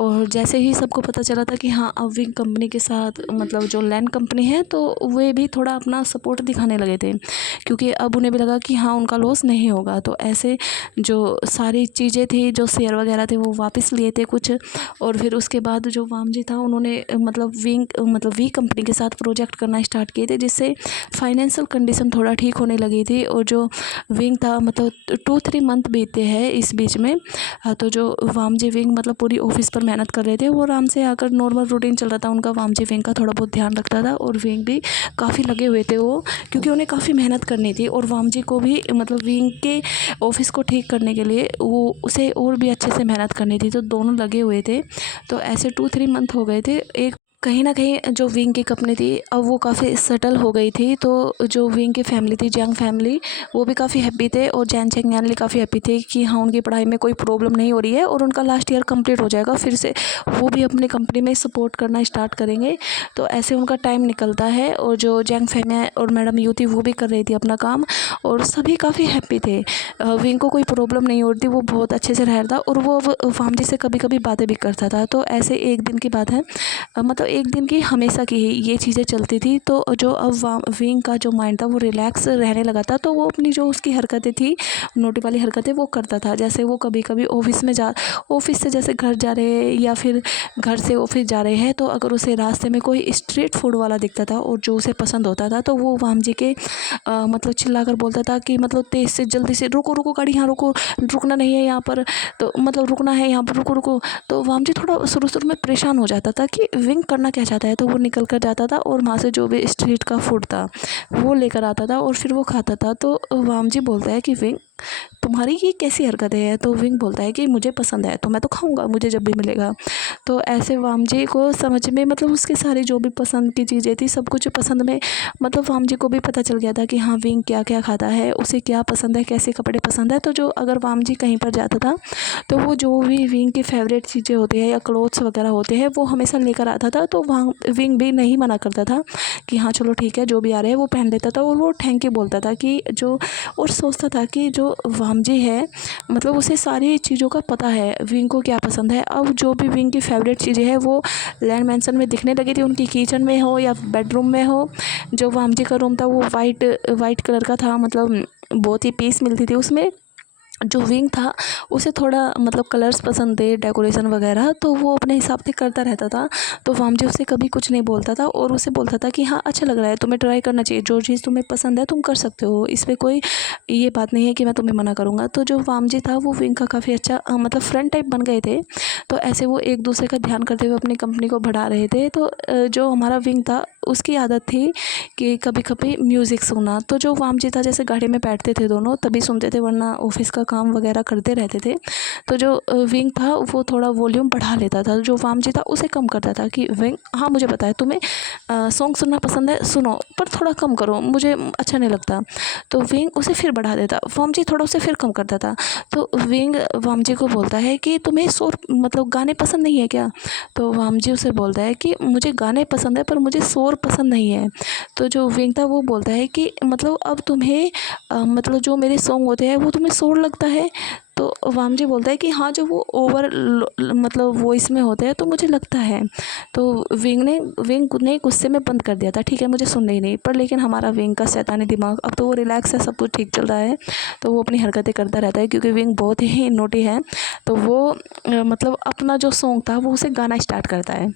और जैसे ही सबको पता चला था कि हाँ अब विंग कंपनी के साथ मतलब जो लैंड कंपनी है, तो वे भी थोड़ा अपना सपोर्ट दिखाने लगे थे, क्योंकि अब उन्हें भी लगा कि हाँ उनका लॉस नहीं होगा। तो ऐसे जो सारी चीज़ें थी, जो शेयर वगैरह थे, वो वापस लिए थे कुछ। और फिर उसके बाद जो वामजी था उन्होंने वी कंपनी के साथ प्रोजेक्ट करना स्टार्ट किए थे, जिससे फाइनेंशियल कंडीशन थोड़ा ठीक होने लगी थी। और जो विंग था 2-3 मंथ बीते हैं इस बीच में। तो जो वामजी विंग पूरी ऑफिस पर मेहनत कर रहे थे, वो आराम से आकर नॉर्मल रूटीन चल रहा था उनका। वामजी विंग का थोड़ा बहुत ध्यान रखता था और विंग भी काफ़ी लगे हुए थे वो, क्योंकि उन्हें काफ़ी मेहनत करनी थी। और वामजी को भी विंग के ऑफिस को ठीक करने के लिए वो उसे और भी अच्छे से मेहनत करनी थी, तो दोनों लगे हुए थे। तो ऐसे 2-3 मंथ हो गए थे। एक कहीं ना कहीं जो विंग की कंपनी थी अब वो काफ़ी सेटल हो गई थी। तो जो विंग की फैमिली थी, जंग फैमिली, वो भी काफ़ी हैप्पी थे और जैन चेंगयानली काफ़ी हैप्पी थे कि हाँ उनकी पढ़ाई में कोई प्रॉब्लम नहीं हो रही है और उनका लास्ट ईयर कंप्लीट हो जाएगा, फिर से वो भी अपनी कंपनी में सपोर्ट करना स्टार्ट करेंगे। तो ऐसे उनका टाइम निकलता है और जो जंग फैमिली और मैडम यू थी वो भी कर रही थी अपना काम और सभी काफ़ी हैप्पी थे। विंग को कोई प्रॉब्लम नहीं हो रही थी, वो बहुत अच्छे से रह रहा था और वो वामजी से कभी कभी बातें भी करता था। तो ऐसे एक दिन की बात है, एक दिन की हमेशा की ही ये चीज़ें चलती थी। तो जो अब विंग का जो माइंड था वो रिलैक्स रहने लगा था। तो वो अपनी जो उसकी हरकतें थी, नोटी वाली हरकतें, वो करता था। जैसे वो कभी कभी ऑफिस से जैसे घर जा रहे हैं या फिर घर से ऑफिस जा रहे हैं, तो अगर उसे रास्ते में कोई स्ट्रीट फूड वाला दिखता था और जो उसे पसंद होता था, तो वो वामजी के चिल्ला कर बोलता था कि तेज़ से जल्दी से रुको रुको गाड़ी, यहाँ रुको, रुकना नहीं है यहाँ पर, तो रुकना है यहाँ पर, रुको रुको। तो वामजी थोड़ा शुरू में परेशान हो जाता था कि विंग करना क्या चाहता है। तो वो निकल कर जाता था और वहाँ से जो भी स्ट्रीट का फूड था वो लेकर आता था और फिर वो खाता था। तो वामजी बोलता है कि विंग, तुम्हारी ये कैसी हरकतें है? तो विंग बोलता है कि मुझे पसंद है तो मैं तो खाऊंगा, मुझे जब भी मिलेगा। तो ऐसे वामजी को समझ में उसकी सारी जो भी पसंद की चीज़ें थी सब कुछ पसंद में, वामजी को भी पता चल गया था कि हाँ विंग क्या क्या खाता है, उसे क्या पसंद है, कैसे कपड़े पसंद है। तो जो अगर वामजी कहीं पर जाता था तो वो जो भी विंग की फेवरेट चीज़ें होती है या क्लोथ्स वगैरह होते हैं वो हमेशा लेकर आता था। तो विंग भी नहीं मना करता था कि हाँ चलो ठीक है, जो भी आ रहे हैं वो पहन लेता था और वो थैंक यू बोलता था कि जो, और सोचता था कि जो वामजी है उसे सारी चीज़ों का पता है विंग को क्या पसंद है। अब जो भी विंग की फेवरेट चीज़ें हैं वो लैंड मैंसन में दिखने लगी थी, उनकी किचन में हो या बेडरूम में हो। जो वामजी का रूम था वो वाइट कलर का था, बहुत ही पीस मिलती थी उसमें। जो विंग था उसे थोड़ा कलर्स पसंद थे, डेकोरेशन वगैरह, तो वो अपने हिसाब से करता रहता था। तो वामजी उससे कभी कुछ नहीं बोलता था और उसे बोलता था कि हाँ अच्छा लग रहा है, तुम्हें ट्राई करना चाहिए, जो चीज़ तुम्हें पसंद है तुम कर सकते हो, इसमें कोई ये बात नहीं है कि मैं तुम्हें मना करूँगा। तो जो वामजी था वो विंग का काफ़ी अच्छा फ्रेंड टाइप बन गए थे। तो ऐसे वो एक दूसरे का ध्यान करते हुए अपनी कंपनी को बढ़ा रहे थे। तो जो हमारा विंग था उसकी आदत थी कि कभी कभी म्यूज़िक सुनना। तो जो वामजी था जैसे गाड़ी में बैठते थे दोनों तभी सुनते थे, वरना ऑफिस का काम वगैरह करते रहते थे। तो जो विंग था वो थोड़ा वॉल्यूम बढ़ा लेता था, जो वामजी था उसे कम करता था कि विंग हाँ मुझे पता है तुम्हें सॉन्ग सुनना पसंद है, सुनो, पर थोड़ा कम करो, मुझे अच्छा नहीं लगता। तो विंग उसे फिर बढ़ा देता, वामजी थोड़ा उसे फिर कम करता था। तो विंग वामजी को बोलता है कि तुम्हें शोर गाने पसंद नहीं है क्या? तो वामजी उसे बोलता है कि मुझे गाने पसंद है पर मुझे शोर पसंद नहीं है। तो जो विंग था वो बोलता है कि अब तुम्हें जो मेरे सॉन्ग होते हैं वो तुम्हें शोर लगता है? तो वामजी बोलता है कि हाँ जो वो ओवर वॉइस में होते हैं तो मुझे लगता है। तो विंग ने गुस्से में बंद कर दिया था, ठीक है मुझे सुनना ही नहीं। पर लेकिन हमारा विंग का शैतानी दिमाग, अब तो वो रिलैक्स है, सब कुछ ठीक चल रहा है, तो वो अपनी हरकतें करता रहता है क्योंकि विंग बहुत ही नोटी है। तो वो अपना जो सॉन्ग था वो उसे गाना स्टार्ट करता है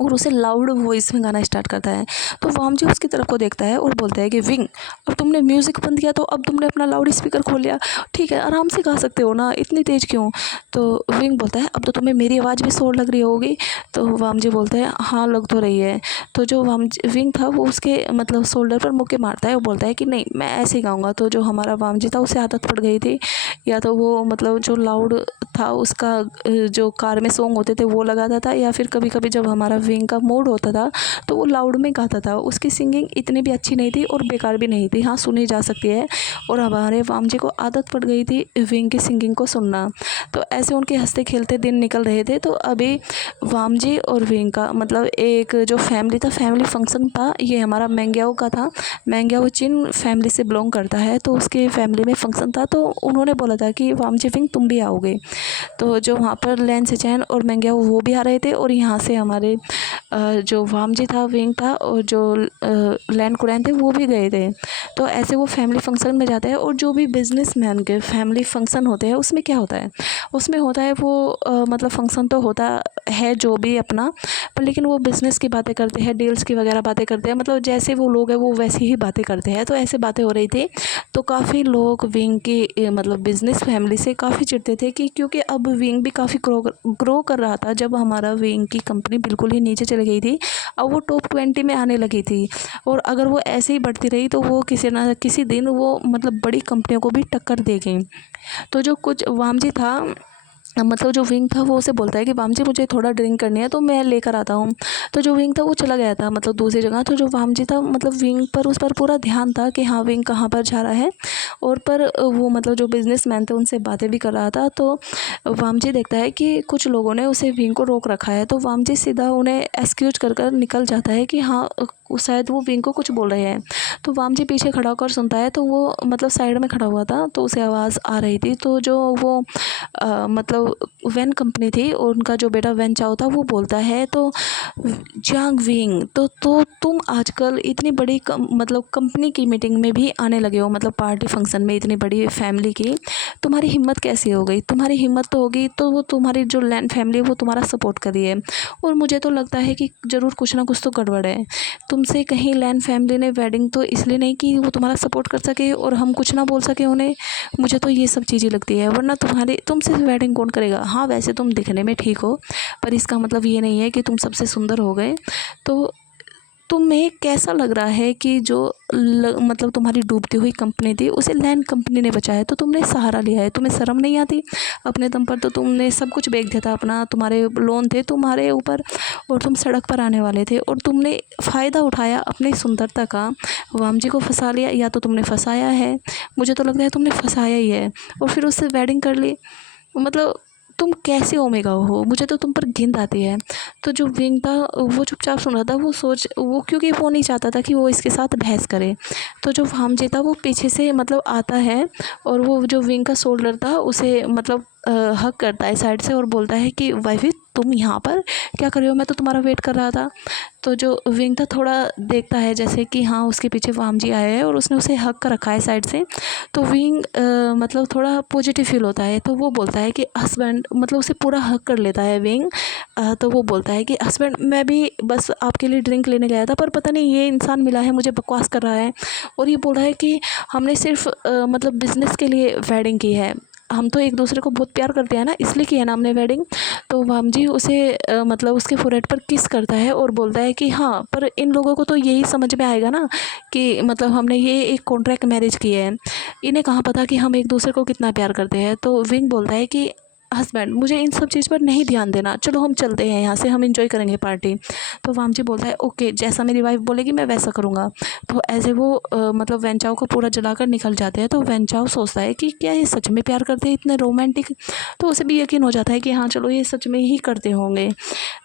और उसे लाउड वॉइस में गाना स्टार्ट करता है। तो वामजी उसकी तरफ को देखता है और बोलता है कि विंग, अब तुमने म्यूज़िक बंद किया तो अब तुमने अपना लाउड स्पीकर खोल लिया, ठीक है आराम से गा सकते हो ना, इतनी तेज़ क्यों? तो विंग बोलता है अब तो तुम्हें मेरी आवाज़ भी शोर लग रही होगी। तो वामजी बोलता है हाँ लग तो रही है। तो जो विंग था वो उसके शोल्डर पर मुक्के मारता है और बोलता है कि नहीं मैं ऐसे ही गाऊँगा। तो जो हमारा वामजी था उसे आदत पड़ गई थी, या तो वो जो लाउड था उसका जो कार में सॉन्ग होते थे वो लगाता था, या फिर कभी कभी जब हमारा विंग का मूड होता था तो वो लाउड में गाता था। उसकी सिंगिंग इतनी भी अच्छी नहीं थी और बेकार भी नहीं थी, हाँ सुनी जा सकती है। और हमारे वामजी को आदत पड़ गई थी विंग की सिंगिंग को सुनना। तो ऐसे उनके हंसते खेलते दिन निकल रहे थे। तो अभी वामजी और विंग का एक जो फैमिली था, फैमिली फंक्शन था, ये हमारा मैंग्याओ का था। मैंग्याओ चिन फैमिली से बिलोंग करता है, तो उसके फैमिली में फंक्शन था। तो उन्होंने बोला था कि वामजी विंग तुम भी आओगे। तो जो वहाँ पर लैन सेचैन और मैंग्याओ वो भी आ रहे थे और यहाँ से हमारे जो वामजी था, विंग था और जो लैन कुरैन थे वो भी गए थे। तो ऐसे वो फैमिली फंक्शन में जाते हैं। और जो भी बिजनेसमैन के फैमिली फंक्शन होते हैं उसमें क्या होता है, उसमें होता है वो मतलब फंक्शन तो होता है जो भी अपना, पर लेकिन वो बिज़नेस की बातें करते हैं, डील्स की वगैरह बातें करते हैं, मतलब जैसे वो लोग हैं वो वैसी ही बातें करते हैं। तो ऐसे बातें हो रही थी। तो काफ़ी लोग विंग की मतलब बिज़नेस फैमिली से काफ़ी चिढ़ते थे कि क्योंकि अब विंग भी काफ़ी ग्रो कर रहा था। जब हमारा विंग की कंपनी बिल्कुल ही नीचे चली गई थी, अब वो टॉप 20 में आने लगी थी। और अगर वो ऐसे ही बढ़ती रही तो वो किसी ना किसी दिन वो मतलब बड़ी कंपनियों को भी टक्कर देगी। तो जो कुछ वामजी था, मतलब जो विंग था वो उसे बोलता है कि वामजी मुझे थोड़ा ड्रिंक करनी है तो मैं लेकर आता हूँ। तो जो विंग था वो चला गया था मतलब दूसरी जगह। तो जो वामजी था मतलब विंग पर उस पर पूरा ध्यान था कि हाँ विंग कहाँ पर जा रहा है। और पर वो मतलब जो बिजनेसमैन थे उनसे बातें भी कर रहा था। तो वामजी देखता है कि कुछ लोगों ने उसे विंग को रोक रखा है। तो वामजी सीधा उन्हें एक्सक्यूज कर कर निकल जाता है कि हाँ शायद वो विंग को कुछ बोल रहे हैं। तो वामजी पीछे खड़ा होकर सुनता है। तो वो मतलब साइड में खड़ा हुआ था तो उसे आवाज़ आ रही थी। तो जो वो मतलब वैन कंपनी थी और उनका जो बेटा वैन चाओ था वो बोलता है तो जांग विंग तो तुम आजकल इतनी बड़ी मतलब कंपनी की मीटिंग में भी आने लगे हो, मतलब पार्टी फंक्शन में इतनी बड़ी फैमिली की तुम्हारी हिम्मत कैसे हो गई? तुम्हारी हिम्मत तो होगी तो वो तुम्हारी जो लैंड फैमिली है वो तुम्हारा सपोर्ट कर रही है। और मुझे तो लगता है कि ज़रूर कुछ ना कुछ तो गड़बड़ है। तुमसे कहीं लैंड फैमिली ने वेडिंग तो इसलिए नहीं की वो तुम्हारा सपोर्ट कर सके और हम कुछ ना बोल सके उन्हें। मुझे तो ये सब चीज़ें लगती है, वरना तुमसे वेडिंग कौन करेगा? हाँ वैसे तुम दिखने में ठीक हो पर इसका मतलब ये नहीं है कि तुम सबसे सुंदर हो गए। तो तुम्हें कैसा लग रहा है कि जो मतलब तुम्हारी डूबती हुई कंपनी थी उसे लैंड कंपनी ने बचाया, तो तुमने सहारा लिया है, तुम्हें शर्म नहीं आती? अपने दम पर तो तुमने सब कुछ बेच दिया था अपना, तुम्हारे लोन थे तुम्हारे ऊपर और तुम सड़क पर आने वाले थे और तुमने फ़ायदा उठाया अपनी सुंदरता का, वामजी को फंसा लिया। या तो तुमने फंसाया है, मुझे तो लगता है तुमने फंसाया ही है और फिर उससे वेडिंग कर ली। मतलब तुम कैसे ओमेगा हो? मुझे तो तुम पर घिन आती है। तो जो विंग था वो चुपचाप सुन रहा था। वो क्योंकि वो नहीं चाहता था कि वो इसके साथ बहस करे। तो जो वामजी था वो पीछे से मतलब आता है और वो जो विंग का शोल्डर था उसे मतलब हग करता है साइड से और बोलता है कि वाइफी तुम यहाँ पर क्या कर रहे हो? मैं तो तुम्हारा वेट कर रहा था। तो जो विंग था थोड़ा देखता है जैसे कि हाँ उसके पीछे वामजी आए हैं और उसने उसे हक कर रखा है साइड से। तो विंग मतलब थोड़ा पॉजिटिव फील होता है। तो वो बोलता है कि हस्बैंड, मतलब उसे पूरा हक कर लेता है विंग। तो वो बोलता है कि हस्बैंड मैं भी बस आपके लिए ड्रिंक लेने गया था पर पता नहीं ये इंसान मिला है मुझे बकवास कर रहा है और ये बोल रहा है कि हमने सिर्फ मतलब बिज़नेस के लिए वेडिंग की है, हम तो एक दूसरे को बहुत प्यार करते हैं ना इसलिए किया ना हमने वेडिंग। तो वामजी उसे मतलब उसके फोrehead पर किस करता है और बोलता है कि हाँ पर इन लोगों को तो यही समझ में आएगा ना कि मतलब हमने ये एक कॉन्ट्रैक्ट मैरिज की है, इन्हें कहाँ पता कि हम एक दूसरे को कितना प्यार करते हैं। तो विंग बोलता है कि हस्बैंड मुझे इन सब चीज़ पर नहीं ध्यान देना, चलो हम चलते हैं यहाँ से, हम इंजॉय करेंगे पार्टी। तो वामजी बोलता है ओके जैसा मेरी वाइफ बोलेगी मैं वैसा करूँगा। तो ऐसे वो मतलब वेंचाओ को पूरा जलाकर निकल जाते हैं। तो वेंचाओ सोचता है कि क्या ये सच में प्यार करते हैं इतने रोमांटिक? तो उसे भी यकीन हो जाता है कि हाँ चलो ये सच में ही करते होंगे।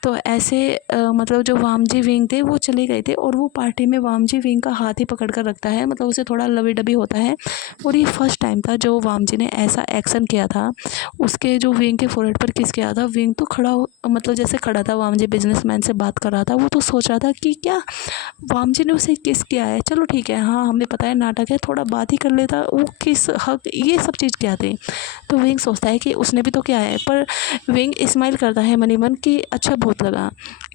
तो ऐसे मतलब जो वामजी विंग थे वो चले गए थे और वो पार्टी में वामजी विंग का हाथ ही पकड़ कर रखता है, मतलब उसे थोड़ा लवी डबी होता है। और ये फर्स्ट टाइम था जो वामजी ने ऐसा एक्शन किया था, उसके जो विंग के फोrehead पर किस किया था। विंग तो मतलब जैसे खड़ा था, वामजी बिजनेसमैन से बात कर रहा था, वो तो सोच रहा था कि क्या वामजी ने उसे किस किया है, चलो ठीक है हाँ हमें पता है नाटक है, थोड़ा बात ही कर लेता, वो किस हक ये सब चीज़ क्या थी। तो विंग सोचता है कि उसने भी तो क्या है, पर विंग स्माइल करता है मनी मन कि अच्छा बहुत लगा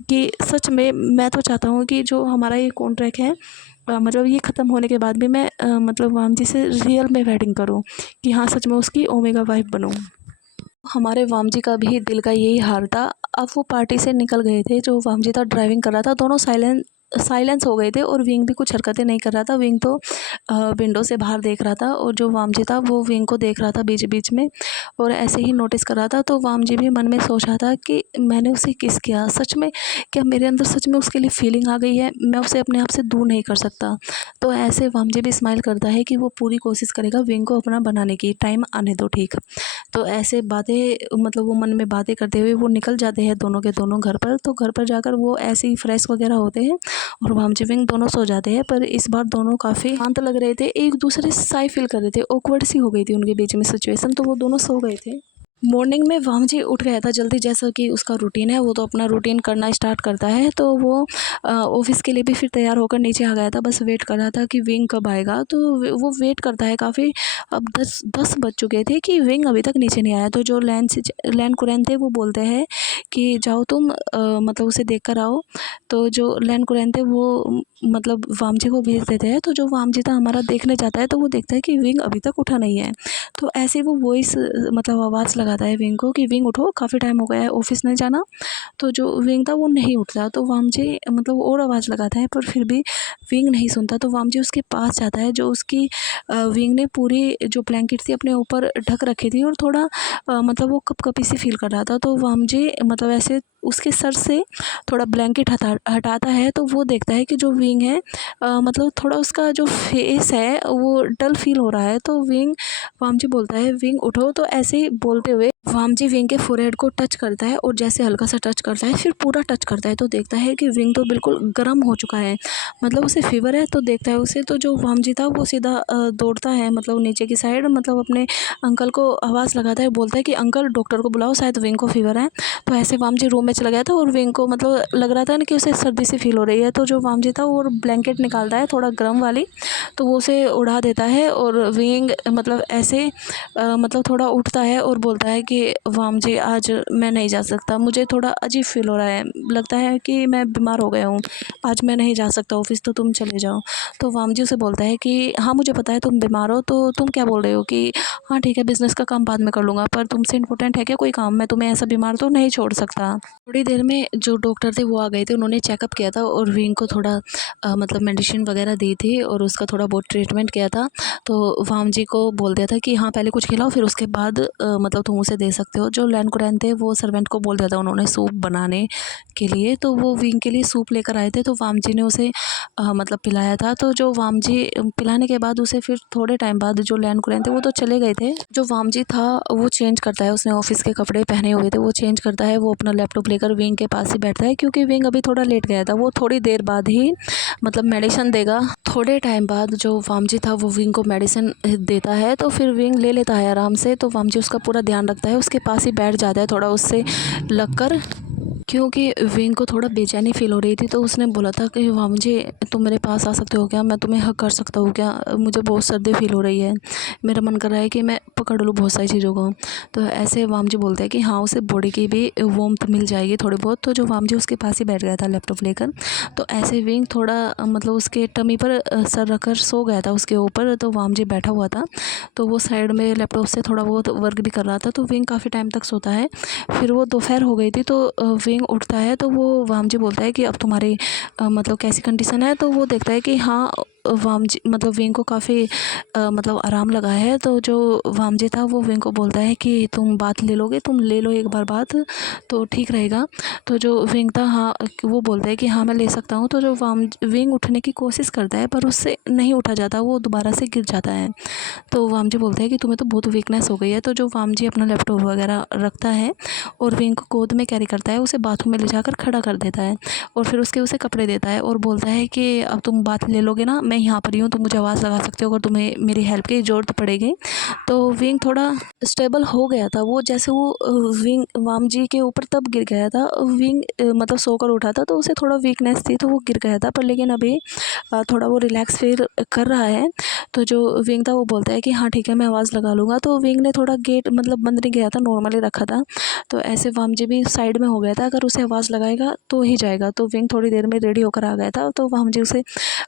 कि सच में मैं तो चाहता हूँ कि जो हमारा ये कॉन्ट्रैक्ट है मतलब ये ख़त्म होने के बाद भी मैं मतलब वामजी से रियल में वेडिंग करूँ कि हाँ सच में उसकी ओमेगा वाइफ बनूँ। हमारे वामजी का भी दिल का यही हाल था। अब वो पार्टी से निकल गए थे, जो वामजी था ड्राइविंग कर रहा था, दोनों साइलेंस हो गए थे और विंग भी कुछ हरकतें नहीं कर रहा था। विंग तो विंडो से बाहर देख रहा था और जो वामजी था वो विंग को देख रहा था बीच बीच में और ऐसे ही नोटिस कर रहा था। तो वामजी भी मन में सोच रहा था कि मैंने उसे किस किया, सच में क्या मेरे अंदर सच में उसके लिए फीलिंग आ गई है, मैं उसे अपने आप से दूर नहीं कर सकता। तो ऐसे वामजी भी स्माइल करता है कि वो पूरी कोशिश करेगा विंग को अपना बनाने की, टाइम आने दो ठीक। तो ऐसे बातें मतलब वो मन में बातें करते हुए वो निकल जाते हैं दोनों के दोनों घर पर। तो घर पर जाकर वो ऐसे ही फ्रेश वगैरह होते हैं और वामजी विंग दोनों सो जाते हैं। पर इस बार दोनों काफ़ी शांत लग रहे थे, एक दूसरे से साई फील कर रहे थे, ऑकवर्ड सी हो गई थी उनके बीच में सिचुएशन, तो वो दोनों सो गए थे। मॉर्निंग में वामजी उठ गया था जल्दी, जैसा कि उसका रूटीन है, वो तो अपना रूटीन करना स्टार्ट करता है। तो वो ऑफिस के लिए भी फिर तैयार होकर नीचे आ गया था, बस वेट कर रहा था कि विंग कब आएगा। तो वो वेट करता है काफ़ी। अब 10 बज चुके थे कि विंग अभी तक नीचे नहीं आया। तो जो लैंड कुरैन थे वो बोलते हैं कि जाओ तुम मतलब उसे देख कर आओ। तो जो लैंड कुरैन थे वो मतलब वामजी को भेज देते हैं। तो जो वामजी था हमारा देखने जाता है, तो वो देखता है कि विंग अभी तक उठा नहीं है। तो ऐसे वो वॉइस मतलब आवाज़ लगाता है विंग को कि विंग उठो, काफ़ी टाइम हो गया है ऑफिस नहीं जाना। तो जो विंग था वो नहीं उठता। तो वामजी मतलब और आवाज़ लगाता है, पर फिर भी विंग नहीं सुनता। तो वामजी उसके पास जाता है, जो उसकी विंग ने पूरी जो ब्लैंकेट थी अपने ऊपर ढक रखी थी, और थोड़ा मतलब वो कपकपी सी फील कर रहा था। तो वामजी मतलब ऐसे उसके सर से थोड़ा ब्लैंकेट हटाता है। तो वो देखता है कि जो विंग है मतलब थोड़ा उसका जो फेस है वो डल फील हो रहा है। तो वामजी बोलता है विंग उठो। तो ऐसे ही बोलते हुए वामजी विंग के फोरहेड को टच करता है, और जैसे हल्का सा टच करता है फिर पूरा टच करता है, तो देखता है कि विंग तो बिल्कुल गर्म हो चुका है, मतलब उसे फीवर है। तो देखता है उसे, तो जो वामजी था वो सीधा दौड़ता है मतलब नीचे की साइड, मतलब अपने अंकल को आवाज़ लगाता है, बोलता है कि अंकल डॉक्टर को बुलाओ, शायद विंग को फीवर है। तो ऐसे वामजी रूम में चला गया था, और विंग को मतलब लग रहा था ना कि उसे सर्दी सी फील हो रही है। तो जो वामजी था वो ब्लैंकेट निकालता है थोड़ा गर्म वाली, तो वो उसे उड़ा देता है। और विंग मतलब ऐसे मतलब थोड़ा उठता है और बोलता है कि वामजी आज मैं नहीं जा सकता, मुझे थोड़ा अजीब फील हो रहा है, लगता है कि मैं बीमार हो गया हूँ, आज मैं नहीं जा सकता ऑफिस, तो तुम चले जाओ। तो वामजी उसे बोलता है कि हाँ मुझे पता है तुम बीमार हो, तो तुम क्या बोल रहे हो कि हाँ ठीक है बिज़नेस का काम बाद में कर लूँगा, पर तुमसे इम्पोर्टेंट है क्या कोई काम, मैं तुम्हें ऐसा बीमार तो नहीं छोड़ सकता। थोड़ी देर में जो डॉक्टर थे वो आ गए थे, उन्होंने चेकअप किया था और विंग को थोड़ा मतलब मेडिसिन वगैरह दी थी, और उसका थोड़ा बहुत ट्रीटमेंट किया था। तो वामजी को बोल दिया था कि हाँ पहले कुछ खिलाओ, फिर उसके बाद मतलब तुम उसे दे सकते हो। जो लैंड कुरैन थे वो सर्वेंट को बोल दिया था उन्होंने सूप बनाने के लिए, तो वो विंग के लिए सूप लेकर आए थे। तो वामजी ने उसे मतलब पिलाया था। तो जो वामजी पिलाने के बाद उसे फिर थोड़े टाइम बाद जो लैंड कुरैन थे वो तो चले गए थे। जो वामजी था वो चेंज करता है, उसने ऑफिस के कपड़े पहने हुए थे वो चेंज करता है, वो अपना लैपटॉप लेकर विंग के पास ही बैठता है, क्योंकि विंग अभी थोड़ा लेट गया था, वो थोड़ी देर बाद ही मतलब मेडिसिन देगा। थोड़े टाइम बाद जो वामजी था वो विंग को मेडिसिन देता है, तो फिर विंग ले लेता है आराम से। तो वामजी उसका पूरा ध्यान रखता है, उसके पास ही बैठ जाता है थोड़ा उससे लगकर, क्योंकि विंग को थोड़ा बेचैनी फील हो रही थी। तो उसने बोला था कि वामजी तुम मेरे पास आ सकते हो क्या, मैं तुम्हें हक कर सकता हूँ क्या, मुझे बहुत सर्दी फील हो रही है, मेरा मन कर रहा है कि मैं पकड़ लूँ बहुत सारी चीज़ों को। तो ऐसे वामजी बोलते हैं कि हाँ उसे बॉडी की भी वार्मथ मिल जाएगी थोड़ी बहुत। तो जो वामजी उसके पास ही बैठ गया था लैपटॉप लेकर। तो ऐसे विंग थोड़ा मतलब उसके टमी पर सर रखकर सो गया था उसके ऊपर। तो वामजी बैठा हुआ था, तो वो साइड में लैपटॉप से थोड़ा बहुत वर्क भी कर रहा था। तो विंग काफ़ी टाइम तक सोता है। फिर वो दोपहर हो गई थी, तो विंग उठता है। तो वो वामजी बोलता है कि अब तुम्हारी मतलब कैसी कंडीशन है। तो वो देखता है कि हाँ वामजी मतलब विंग को काफ़ी मतलब आराम लगा है। तो जो वामजी था वो विंग को बोलता है कि तुम बात ले लोगे, तुम ले लो एक बार बात, तो ठीक रहेगा। तो जो विंग था हाँ वो बोलता है कि हाँ मैं ले सकता हूँ। तो जो विंग उठने की कोशिश करता है, पर उससे नहीं उठा जाता, वो दोबारा से गिर जाता है। तो वामजी बोलता है कि तुम्हें तो बहुत वीकनेस हो गई है। तो जो वामजी अपना लैपटॉप वगैरह रखता है और विंग को गोद में कैरी करता है, उसे बाथरूम में ले जाकर खड़ा कर देता है, और फिर उसके उसे कपड़े देता है, और बोलता है कि अब तुम बात ले लोगे ना, मैं यहाँ पर ही हूँ, तुम मुझे आवाज़ लगा सकते हो अगर तुम्हें मेरी हेल्प की ज़रूरत पड़ेगी। तो विंग थोड़ा स्टेबल हो गया था, वो जैसे वो विंग वामजी के ऊपर तब गिर गया था। विंग मतलब सोकर उठा था, तो उसे थोड़ा वीकनेस थी तो वो गिर गया था, पर लेकिन अभी थोड़ा वो रिलैक्स फील कर रहा है। तो जो विंग था वो बोलता है कि हाँ ठीक है मैं आवाज़ लगा लूँगा। तो विंग ने थोड़ा गेट मतलब बंद नहीं किया था, नॉर्मली रखा था। तो ऐसे वामजी भी साइड में हो गया था, अगर उसे आवाज़ लगाएगा तो ही जाएगा। तो विंग थोड़ी देर में रेडी होकर आ गया था। तो वामजी उसे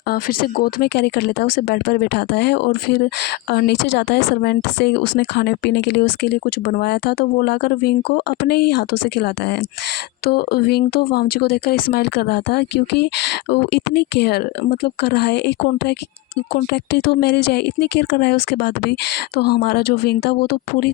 फिर से गोद में कैरी कर लेता है, उसे बेड पर बिठाता है, और फिर नीचे जाता है। सर्वेंट से उसने खाने पीने के लिए उसके लिए कुछ बनवाया था, तो वो लाकर विंग को अपने ही हाथों से खिलाता है। तो विंग तो वामजी को देखकर स्माइल कर रहा था, क्योंकि वो इतनी केयर मतलब कर रहा है, एक कॉन्ट्रैक्ट तो मैरिज है, इतनी केयर कर रहा है उसके बाद भी। तो हमारा जो विंग था वो तो पूरी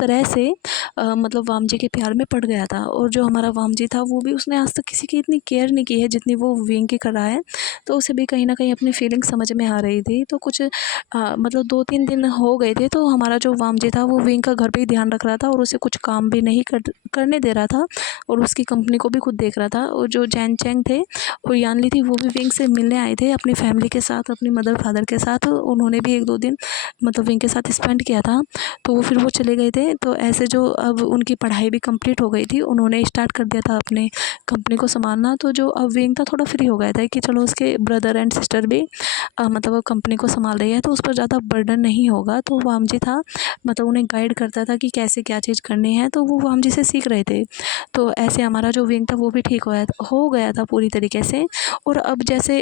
तरह से मतलब वामजी के प्यार में पड़ गया था। और जो हमारा वामजी था वो भी उसने आज तक किसी की इतनी केयर नहीं की है जितनी वो विंग की कर रहा है। तो उसे भी कहीं ना कहीं अपनी फीलिंग समझ में आ रही थी। तो कुछ मतलब 2-3 दिन हो गए थे, तो हमारा जो वामजी था वो विंग का घर पे ही ध्यान रख रहा था, और उसे कुछ काम भी नहीं करने दे रहा था, और उसकी कंपनी को भी खुद देख रहा था। और जो जैन चैंग थे और यानली थी वो भी विंग से मिलने आए थे अपनी फैमिली के साथ, अपनी मदर फादर के साथ उन्होंने भी 1-2 दिन मतलब विंग के साथ स्पेंड किया था। तो फिर वो चले गए थे। तो ऐसे जो अब उनकी पढ़ाई भी कंप्लीट हो गई थी, उन्होंने स्टार्ट कर दिया था अपने कंपनी को संभालना। तो जो अब विंग था थोड़ा फ्री हो गया था कि चलो उसके ब्रदर एंड सिस्टर भी मतलब कंपनी को संभाल रही है, तो उस पर ज़्यादा बर्डन नहीं होगा। तो वामजी था मतलब उन्हें गाइड करता था कि कैसे क्या चीज़ करनी है, तो वो वामजी से सीख रहे थे। तो ऐसे हमारा जो विंग था वो भी ठीक हो गया था पूरी तरीके से। और अब जैसे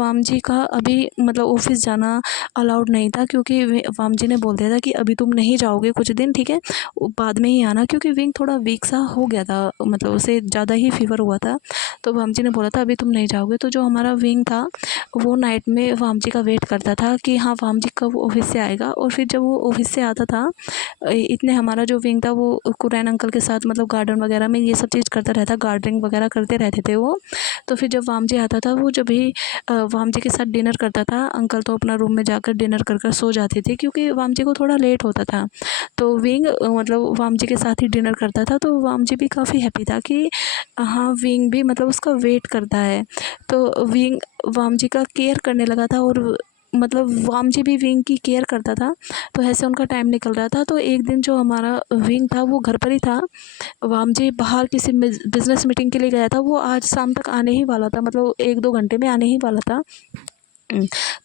वामजी का अभी मतलब ऑफिस जाना अलाउड नहीं था, क्योंकि वामजी ने बोल दिया था कि अभी तुम नहीं जाओगे कुछ दिन, ठीक है, बाद में ही आना, क्योंकि विंग थोड़ा वीक सा हो गया था, मतलब उसे ज़्यादा ही फीवर हुआ था। तो वामजी ने बोला था अभी तुम नहीं जाओगे। तो जो हमारा विंग था वो नाइट में वामजी का वेट करता था कि हाँ वामजी कब ऑफिस से आएगा। और फिर जब वो ऑफिस से आता था, इतने हमारा जो विंग था वो कुरैन अंकल के साथ मतलब गार्डन वगैरह में ये सब चीज़ करता रहता, गार्डनिंग वगैरह करते रहते थे वो। तो फिर जब वामजी आता था, वो जब भी वामजी के साथ डिनर करता था, अंकल तो अपना रूम में जाकर डिनर कर सो जाते थे, क्योंकि वामजी को थोड़ा लेट होता था। तो विंग मतलब वामजी के साथ ही डिनर करता था। तो वामजी भी काफ़ी हैप्पी था कि हाँ विंग भी मतलब उसका वेट करता है। तो विंग वामजी का केयर करने लगा था, और मतलब वामजी भी विंग की केयर करता था। तो ऐसे उनका टाइम निकल रहा था। तो एक दिन जो हमारा विंग था वो घर पर ही था, वामजी बाहर किसी बिजनेस मीटिंग के लिए गया था। वो आज शाम तक आने ही वाला था, मतलब 1-2 घंटे में आने ही वाला था।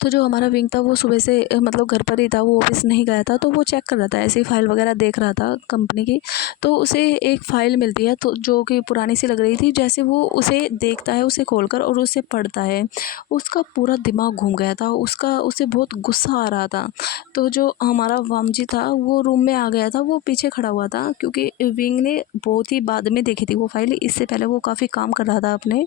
तो जो हमारा विंग था वो सुबह से मतलब घर पर ही था, वो ऑफिस नहीं गया था। तो वो चेक कर रहा था, ऐसे ही फाइल वगैरह देख रहा था कंपनी की। तो उसे एक फ़ाइल मिलती है, तो जो कि पुरानी सी लग रही थी। जैसे वो उसे देखता है, उसे खोलकर और उसे पढ़ता है, उसका पूरा दिमाग घूम गया था, उसे बहुत गुस्सा आ रहा था। तो जो हमारा वामजी था वो रूम में आ गया था, वो पीछे खड़ा हुआ था, क्योंकि विंग ने बहुत ही बाद में देखी थी वो फाइल, इससे पहले वो काफ़ी काम कर रहा था अपने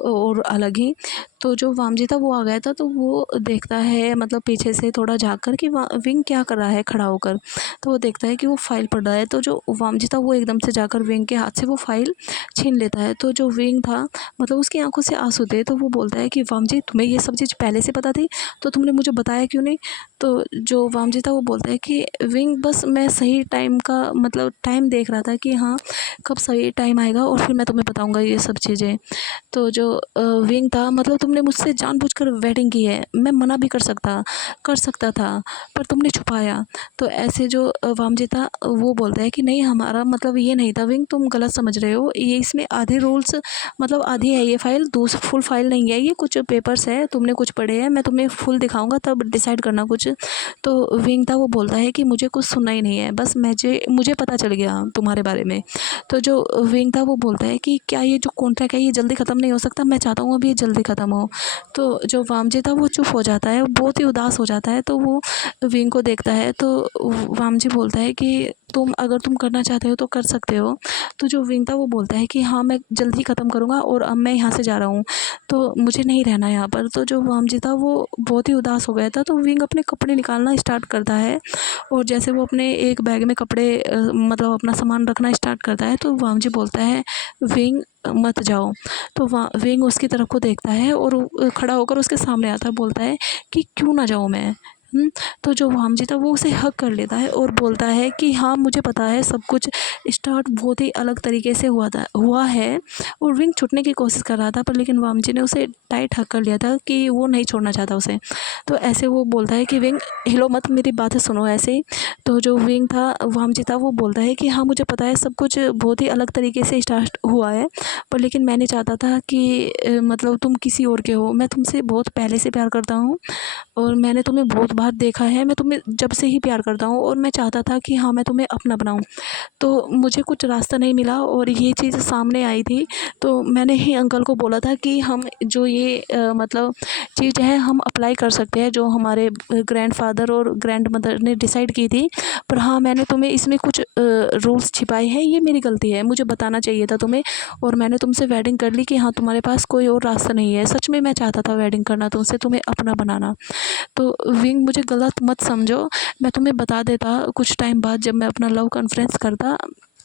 और अलग ही। तो जो वामजी था वो आ गया था। तो वो देखता है मतलब पीछे से थोड़ा झाँक कर कि विंग क्या कर रहा है खड़ा होकर। तो वो देखता है कि वो फाइल पढ़ रहा है। तो जो वामजी था वो एकदम से जाकर विंग के हाथ से वो फाइल छीन लेता है। तो जो विंग था मतलब उसकी आंखों से आंसू थे। तो वो बोलता है कि वामजी तुम्हें ये सब चीज़ पहले से पता थी, तो तुमने मुझे बताया क्यों नहीं। तो जो वामजी था वो बोलता है कि विंग बस मैं सही टाइम का मतलब टाइम देख रहा था कि हाँ कब सही टाइम आएगा और फिर मैं तुम्हें बताऊँगा ये सब चीज़ें। तो जो विंग था मतलब तुमने मुझसे जानबूझकर वेडिंग की है, मैं मना भी कर सकता था, पर तुमने छुपाया। तो ऐसे जो वामजी था वो बोलता है कि नहीं हमारा मतलब ये नहीं था विंग, तुम गलत समझ रहे हो, ये इसमें आधे रूल्स मतलब आधी है ये फाइल, फुल फाइल नहीं है, ये कुछ पेपर्स है, तुमने कुछ पढ़े हैं, मैं तुम्हें फुल दिखाऊंगा तब डिसाइड करना कुछ। तो विंग था वो बोलता है कि मुझे कुछ सुनना ही नहीं है, बस मुझे पता चल गया तुम्हारे बारे में। तो जो विंग था वो बोलता है कि क्या ये जो कॉन्ट्रैक्ट है ये जल्दी ख़त्म नहीं हो सकता, मैं चाहता हूँ अभी ये जल्दी ख़त्म हो। तो जो वामजी था वो चुप हो जाता है, बहुत ही उदास हो जाता है। तो वो विंग को देखता है। तो वामजी बोलता है कि अगर तुम करना चाहते हो तो कर सकते हो। तो जो विंग था वो बोलता है कि हाँ मैं जल्दी ख़त्म करूँगा और अब मैं यहाँ से जा रहा हूँ, तो मुझे नहीं रहना यहाँ पर। तो जो वामजी था वो बहुत ही उदास हो गया था। तो विंग अपने कपड़े निकालना स्टार्ट करता है, और जैसे वो अपने एक बैग में कपड़े मतलब अपना सामान रखना स्टार्ट करता है, तो वामजी बोलता है विंग मत जाओ। तो विंग उसकी तरफ को देखता है और खड़ा होकर उसके सामने आता है, बोलता है कि क्यों ना जाऊँ मैं। तो जो वामजी था वो उसे हक कर लेता है और बोलता है कि हाँ मुझे पता है सब कुछ स्टार्ट बहुत ही अलग तरीके से हुआ है। और विंग छूटने की कोशिश कर रहा था, पर लेकिन वामजी ने उसे टाइट हक कर लिया था कि वो नहीं छोड़ना चाहता उसे। तो ऐसे वो बोलता है कि विंग हिलो मत, मेरी बातें सुनो ऐसे ही। तो जो विंग था वामजी था वो बोलता है कि हाँ मुझे पता है सब कुछ बहुत ही अलग तरीके से स्टार्ट हुआ है, पर लेकिन मैंने चाहता था कि मतलब तुम किसी और के हो, मैं तुमसे बहुत पहले से प्यार करता हूँ और मैंने तुम्हें बहुत बार देखा है, मैं तुम्हें जब से ही प्यार करता हूँ और मैं चाहता था कि हाँ मैं तुम्हें अपना बनाऊँ। तो मुझे कुछ रास्ता नहीं मिला और ये चीज़ सामने आई थी, तो मैंने ही अंकल को बोला था कि हम जो ये मतलब चीज़ है हम अप्लाई कर सकते हैं जो हमारे ग्रैंडफादर और ग्रैंड मदर ने डिसाइड की थी। पर हाँ मैंने तुम्हें इसमें कुछ रूल्स छिपाए हैं, ये मेरी गलती है, मुझे बताना चाहिए था तुम्हें, और मैंने तुमसे वेडिंग कर ली कि हाँ तुम्हारे पास कोई और रास्ता नहीं है। सच में मैं चाहता था वेडिंग करना तुमसे, तुम्हें अपना बनाना। तो विंग मुझे गलत मत समझो, मैं तुम्हें बता देता कुछ टाइम बाद जब मैं अपना लव कॉन्फ्रेंस करता,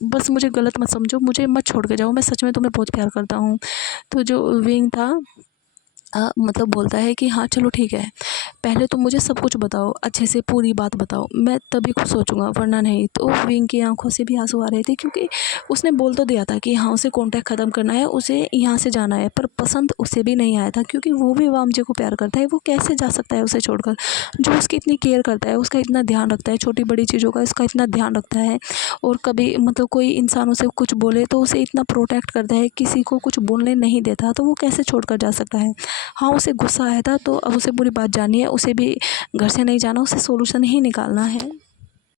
बस मुझे गलत मत समझो, मुझे मत छोड़ के जाओ, मैं सच में तुम्हें बहुत प्यार करता हूँ। तो जो विंग था मतलब बोलता है कि हाँ चलो ठीक है, पहले तुम मुझे सब कुछ बताओ, अच्छे से पूरी बात बताओ, मैं तभी कुछ सोचूंगा, वरना नहीं। तो विंग की आंखों से भी आंसू आ रहे थे, क्योंकि उसने बोल तो दिया था कि हाँ उसे कॉन्टैक्ट ख़त्म करना है, उसे यहाँ से जाना है, पर पसंद उसे भी नहीं आया था, क्योंकि वो भी वामजे को प्यार करता है। वो कैसे जा सकता है उसे छोड़कर, जो उसकी इतनी केयर करता है, उसका इतना ध्यान रखता है, छोटी बड़ी चीज़ों का इसका इतना ध्यान रखता है। और कभी मतलब कोई इंसान उसे कुछ बोले तो उसे इतना प्रोटेक्ट करता है, किसी को कुछ बोलने नहीं देता, तो वो कैसे छोड़कर जा सकता है। हाँ उसे गुस्सा आया था, तो अब उसे पूरी बात जाननी है, उसे भी घर से नहीं जाना, उसे सॉल्यूशन ही निकालना है।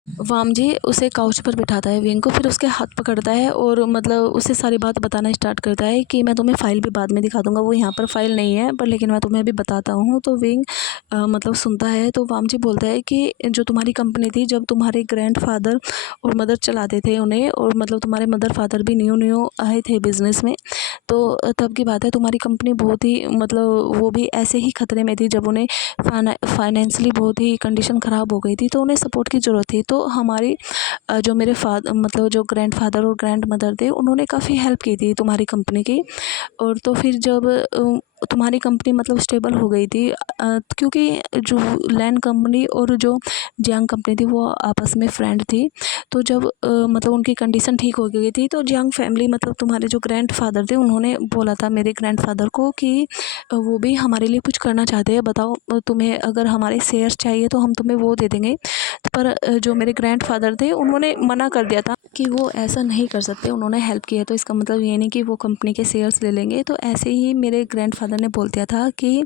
वामजी उसे काउच पर बिठाता है विंग को, फिर उसके हाथ पकड़ता है और मतलब उसे सारी बात बताना स्टार्ट करता है कि मैं तुम्हें फ़ाइल भी बाद में दिखा दूंगा, वो यहाँ पर फ़ाइल नहीं है पर लेकिन मैं तुम्हें अभी बताता हूँ। तो विंग मतलब सुनता है। तो वामजी बोलता है कि जो तुम्हारी कंपनी थी, जब तुम्हारे ग्रैंडफादर और मदर चलाते थे उन्हें, और मतलब तुम्हारे मदर फादर भी न्यू न्यू आए थे बिज़नेस में, तो तब की बात है, तुम्हारी कंपनी बहुत ही मतलब वो भी ऐसे ही ख़तरे में थी, जब उन्हें फाइनेंशियली बहुत ही कंडीशन ख़राब हो गई थी, तो उन्हें सपोर्ट की ज़रूरत थी। तो हमारी जो मेरे मतलब जो ग्रैंडफादर और ग्रैंड मदर थे, उन्होंने काफ़ी हेल्प की थी तुम्हारी कंपनी की। और तो फिर जब तुम्हारी कंपनी मतलब स्टेबल हो गई थी, क्योंकि जो लैंड कंपनी और जो जियांग कंपनी थी वो आपस में फ्रेंड थी, तो जब मतलब उनकी कंडीशन ठीक हो गई थी, तो जियांग फैमिली मतलब तुम्हारे जो ग्रैंडफादर थे, उन्होंने बोला था मेरे ग्रैंडफादर को कि वो भी हमारे लिए कुछ करना चाहते हैं, बताओ तुम्हें अगर हमारे शेयर्स चाहिए तो हम तुम्हें वो दे देंगे। पर जो मेरे ग्रैंडफादर थे, उन्होंने मना कर दिया था कि वो ऐसा नहीं कर सकते, उन्होंने हेल्प की है तो इसका मतलब ये नहीं कि वो कंपनी के शेयर्स ले लेंगे। तो ऐसे ही मेरे ग्रैंडफादर ने बोल दिया था कि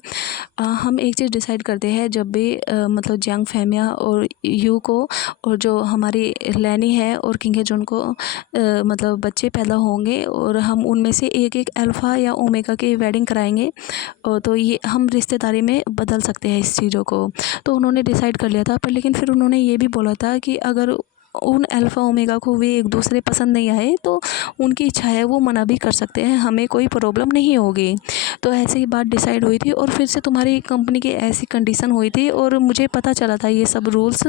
हम एक चीज़ डिसाइड करते हैं, जब भी मतलब जियांग फैमिया और यू को और जो हमारी लैनी है और किंग है जुन को मतलब बच्चे पैदा होंगे, और हम उनमें से एक एक अल्फ़ा या ओमेगा की वेडिंग कराएंगे, तो ये हम रिश्तेदारी में बदल सकते हैं इस चीज़ों को। तो उन्होंने डिसाइड कर लिया था, पर लेकिन फिर उन्होंने ये भी बोला था कि अगर उन अल्फ़ा ओमेगा को वे एक दूसरे पसंद नहीं आए, तो उनकी इच्छा है वो मना भी कर सकते हैं, हमें कोई प्रॉब्लम नहीं होगी। तो ऐसे ही बात डिसाइड हुई थी, और फिर से तुम्हारी कंपनी की ऐसी कंडीशन हुई थी, और मुझे पता चला था ये सब रूल्स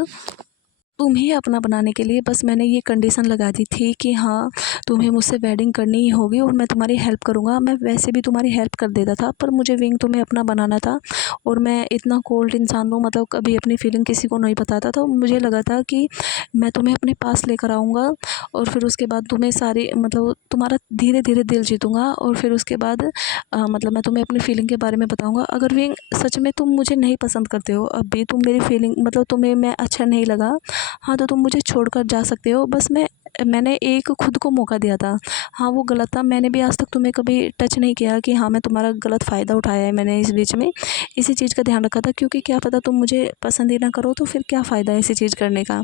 तुम्हें अपना बनाने के लिए। बस मैंने ये कंडीशन लगा दी थी कि हाँ तुम्हें मुझसे वेडिंग करनी ही होगी, और मैं तुम्हारी हेल्प करूँगा। मैं वैसे भी तुम्हारी हेल्प कर देता था, पर मुझे विंग तुम्हें अपना बनाना था, और मैं इतना कोल्ड इंसान हूँ, मतलब कभी अपनी फीलिंग किसी को नहीं बताता। तो मुझे लगा था कि मैं तुम्हें अपने पास लेकर आऊँगा, और फिर उसके बाद तुम्हें सारी मतलब तुम्हारा धीरे धीरे दिल जीतूँगा, और फिर उसके बाद मतलब मैं तुम्हें अपनी फीलिंग के बारे में बताऊँगा। अगर विंग सच में तुम मुझे नहीं पसंद करते हो, अब भी तुम मेरी फीलिंग मतलब तुम्हें मैं अच्छा नहीं लगा, हाँ तो तुम मुझे छोड़कर जा सकते हो। बस मैंने एक खुद को मौका दिया था। हाँ वो गलत था, मैंने भी आज तक तुम्हें कभी टच नहीं किया कि हाँ मैं तुम्हारा गलत फ़ायदा उठाया है मैंने इस बीच में, इसी चीज़ का ध्यान रखा था, क्योंकि क्या पता तुम मुझे पसंद ही ना करो, तो फिर क्या फ़ायदा है ऐसी चीज़ करने का।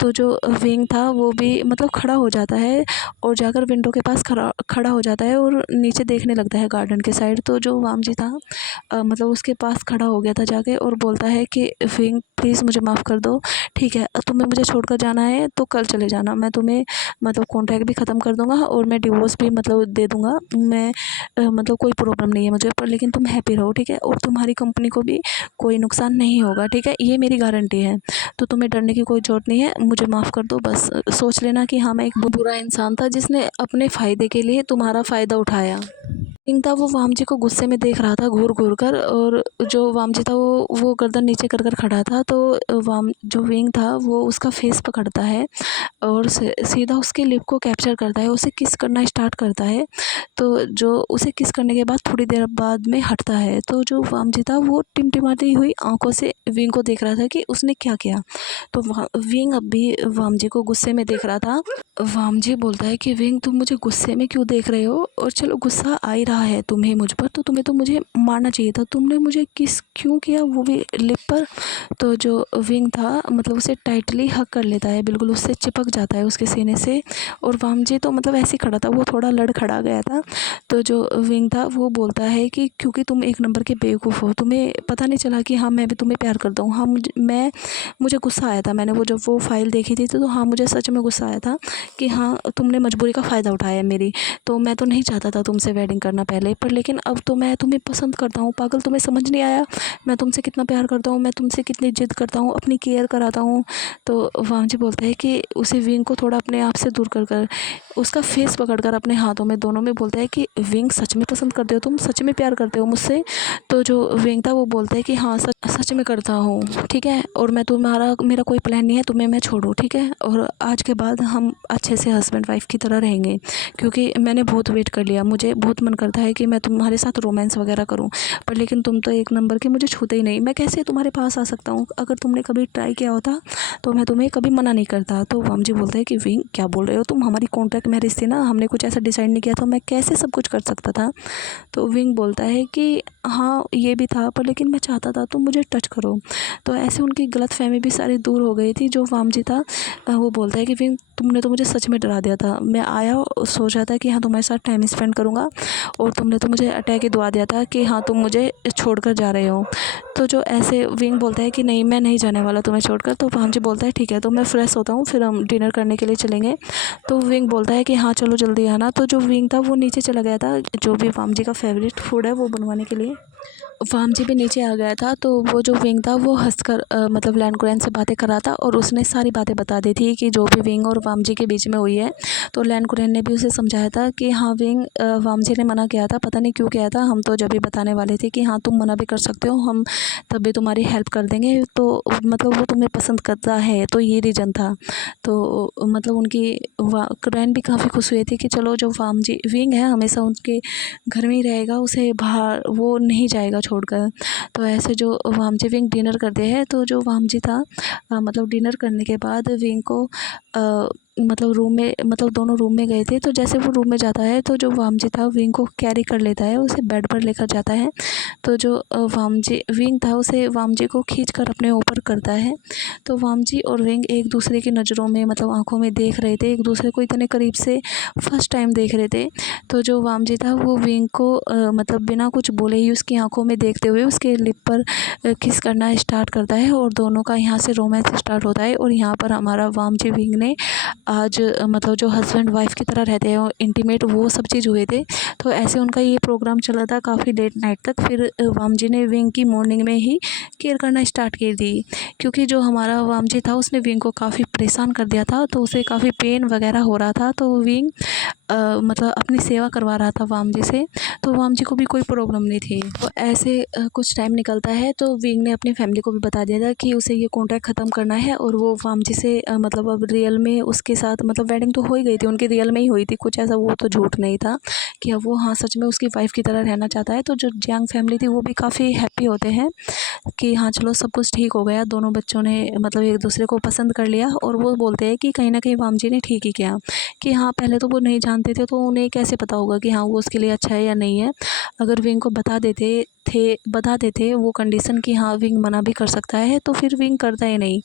तो जो विंग था वो भी मतलब खड़ा हो जाता है, और जाकर विंडो के पास खड़ा हो जाता है, और नीचे देखने लगता है गार्डन के साइड। तो जो वामजी था मतलब उसके पास खड़ा हो गया था जाके, और बोलता है कि विंग प्लीज़ मुझे माफ़ कर दो, ठीक है तुम्हें मुझे छोड़कर जाना है तो कल चले जाना, मैं तुम्हें मतलब कॉन्ट्रैक्ट भी ख़त्म कर दूंगा, और मैं डिवोर्स भी मतलब दे दूंगा, मैं मतलब कोई प्रॉब्लम नहीं है मुझे, पर लेकिन तुम हैप्पी रहो, ठीक है, और तुम्हारी कंपनी को भी कोई नुकसान नहीं होगा, ठीक है, ये मेरी गारंटी है। तो तुम्हें डरने की कोई ज़रूरत नहीं है, मुझे माफ़ कर दो। बस सोच लेना कि हाँ मैं एक बुरा इंसान था जिसने अपने फ़ायदे के लिए तुम्हारा फ़ायदा उठाया। विंग था वो वामजी को गुस्से में देख रहा था घूर घूर कर, और जो वामजी था वो गर्दन नीचे कर कर खड़ा था। तो वाम जो विंग था वो उसका फेस पकड़ता है, और सीधा उसके लिप को कैप्चर करता है, उसे किस करना स्टार्ट करता है। तो जो उसे किस करने के बाद थोड़ी देर बाद में हटता है, तो जो वामजी था वो टिमटिमाती हुई आंखों से विंग को देख रहा था कि उसने क्या किया। तो विंग अब भी वामजी को गुस्से में देख रहा था। वामजी बोलता है कि विंग तुम मुझे गुस्से में क्यों देख रहे हो, और चलो गुस्सा आ ही रहा है तुम्हें मुझ पर, तो तुम्हें तो मुझे मारना चाहिए था, तुमने मुझे किस क्यों किया, वो भी लिप पर। तो जो विंग था मतलब उसे टाइटली हक कर लेता है, बिल्कुल उससे चिपक जाता है उसके सीने से। और वामजी तो मतलब ऐसे ही खड़ा था, वो थोड़ा लड़खड़ा गया था। तो जो विंग था वो बोलता है कि क्योंकि तुम एक नंबर के बेवकूफ़ हो, तुम्हें पता नहीं चला कि हाँ मैं भी तुम्हें प्यार करता हूँ। हाँ मुझे गुस्सा आया था, मैंने वो जब वो फाइल देखी थी, तो हाँ मुझे सच में गुस्सा आया था कि हाँ तुमने मजबूरी का फ़ायदा उठाया मेरी, तो मैं तो नहीं चाहता था तुमसे वेडिंग करना। करना पहले, पर लेकिन अब तो मैं तुम्हें पसंद करता हूँ पागल, तुम्हें समझ नहीं आया मैं तुमसे कितना प्यार करता हूँ, मैं तुमसे कितनी जिद करता हूँ, अपनी केयर कराता हूँ। तो वामजी बोलता है कि उसे विंग को थोड़ा अपने आप से दूर कर कर उसका फेस पकड़कर अपने हाथों में दोनों में बोलता है कि विंग सच में पसंद करते हो तुम, सच में प्यार करते हो मुझसे। तो जो विंग था वो बोलता है कि हाँ सच सच में करता हूँ, ठीक है, और मैं तुम्हारा मेरा कोई प्लान नहीं है तुम्हें मैं छोड़ूँ, ठीक है, और आज के बाद हम अच्छे से हस्बैंड वाइफ की तरह रहेंगे, क्योंकि मैंने बहुत वेट कर लिया, मुझे बहुत मन करता है कि मैं तुम्हारे साथ रोमांस वगैरह करूँ, पर लेकिन तुम तो एक नंबर के मुझे छूते ही नहीं, मैं कैसे तुम्हारे पास आ सकता हूँ, अगर तुमने कभी ट्राई किया होता तो मैं तुम्हें कभी मना नहीं करता। तो वामजी बोलता है कि विंग क्या बोल रहे हो तुम, हमारी कॉन्ट्रैक्ट मैरिज थी ना, हमने कुछ ऐसा डिसाइड नहीं किया था, मैं कैसे सब कुछ कर सकता था। तो विंग बोलता है कि हाँ ये भी था, पर लेकिन मैं चाहता था तुम मुझे टच करो। तो ऐसे उनकी गलतफहमी भी सारी दूर हो गई थी। जो वामजी था वो बोलता है कि विंग तुमने तो मुझे सच में डरा दिया था, मैं आया और सोचा था कि हाँ तुम्हारे साथ टाइम स्पेंड करूँगा, और तुमने तो मुझे अटैक ही दुआ दिया था कि हाँ तुम मुझे छोड़कर जा रहे हो। तो जो ऐसे विंग बोलता है कि नहीं मैं नहीं जाने वाला तुम्हें छोड़कर। तो वामजी बोलता है ठीक है, तो मैं फ्रेश होता हूँ फिर हम डिनर करने के लिए चलेंगे। तो विंग बोलता है कि हाँ चलो जल्दी आना। तो जो विंग था वो नीचे चला गया था, जो भी वामजी का फेवरेट फूड है वो बनवाने के लिए वामजी भी नीचे आ गया था। तो वो जो विंग था वो हंसकर मतलब लैंड से बातें कर रहा था, और उसने सारी बातें बता दी थी कि जो भी विंग और वामजी के बीच में हुई है। तो लैंड ने भी उसे समझाया था कि हाँ विंग वामजी ने मना किया था, पता नहीं क्यों किया था, हम तो जब भी बताने वाले थे कि हाँ तुम मना भी कर सकते हो, हम तब भी तुम्हारी हेल्प कर देंगे, तो मतलब वो तुम्हें पसंद करता है, तो ये रीज़न था। तो मतलब उनकी क्रैन भी काफ़ी खुश हुई थी कि चलो जो वामजी विंग है हमेशा उनके घर में ही रहेगा, उसे बाहर वो नहीं जाएगा छोड़कर। तो ऐसे जो वामजी विंग डिनर करते हैं, तो जो वामजी था मतलब डिनर करने के बाद विंग को मतलब रूम में मतलब दोनों रूम में गए थे। तो जैसे वो रूम में जाता है तो जो वामजी था विंग को कैरी कर लेता है, उसे बेड पर लेकर जाता है। तो जो वामजी विंग था उसे वामजी को खींचकर अपने ऊपर करता है। तो वामजी और विंग एक दूसरे की नज़रों में मतलब आंखों में देख रहे थे, एक दूसरे को इतने करीब से फर्स्ट टाइम देख रहे थे। तो जो वामजी था वो विंग को मतलब बिना कुछ बोले ही उसकी आंखों में देखते हुए उसके लिप पर किस करना स्टार्ट करता है, और दोनों का यहाँ से रोमांस स्टार्ट होता है। और यहाँ पर हमारा वामजी विंग ने आज मतलब जो हस्बैंड वाइफ की तरह रहते हैं इंटीमेट, वो सब चीज़ हुए थे। तो ऐसे उनका ये प्रोग्राम चला था काफ़ी लेट नाइट तक। फिर वामजी ने विंग की मॉर्निंग में ही केयर करना स्टार्ट कर दी, क्योंकि जो हमारा वामजी था उसने विंग को काफ़ी परेशान कर दिया था, तो उसे काफ़ी पेन वगैरह हो रहा था। तो विंग मतलब अपनी सेवा करवा रहा था वामजी से, तो वामजी को भी कोई प्रॉब्लम नहीं थी। तो ऐसे कुछ टाइम निकलता है तो विंग ने अपनी फैमिली को भी बता दिया था कि उसे ये कॉन्ट्रैक्ट ख़त्म करना है, और वो वामजी से मतलब अब रियल में उसके साथ मतलब वेडिंग तो हो ही गई थी उनकी, रियल में ही हुई थी कुछ ऐसा, वो तो झूठ नहीं था कि अब वो हाँ सच में उसकी वाइफ़ की तरह रहना चाहता है। तो जो जियांग फैमिली थी वो भी काफ़ी हैप्पी होते हैं कि हाँ चलो सब कुछ ठीक हो गया, दोनों बच्चों ने मतलब एक दूसरे को पसंद कर लिया। और वो बोलते हैं कि कहीं ना कहीं वामजी ने ठीक ही किया, कि हाँ पहले तो वो नहीं जानते थे, तो उन्हें कैसे पता होगा कि हाँ वो उसके लिए अच्छा है या नहीं है। अगर विंग को बता देते वो कंडीशन कि हाँ विंग मना भी कर सकता है, तो फिर विंग करता ही नहीं।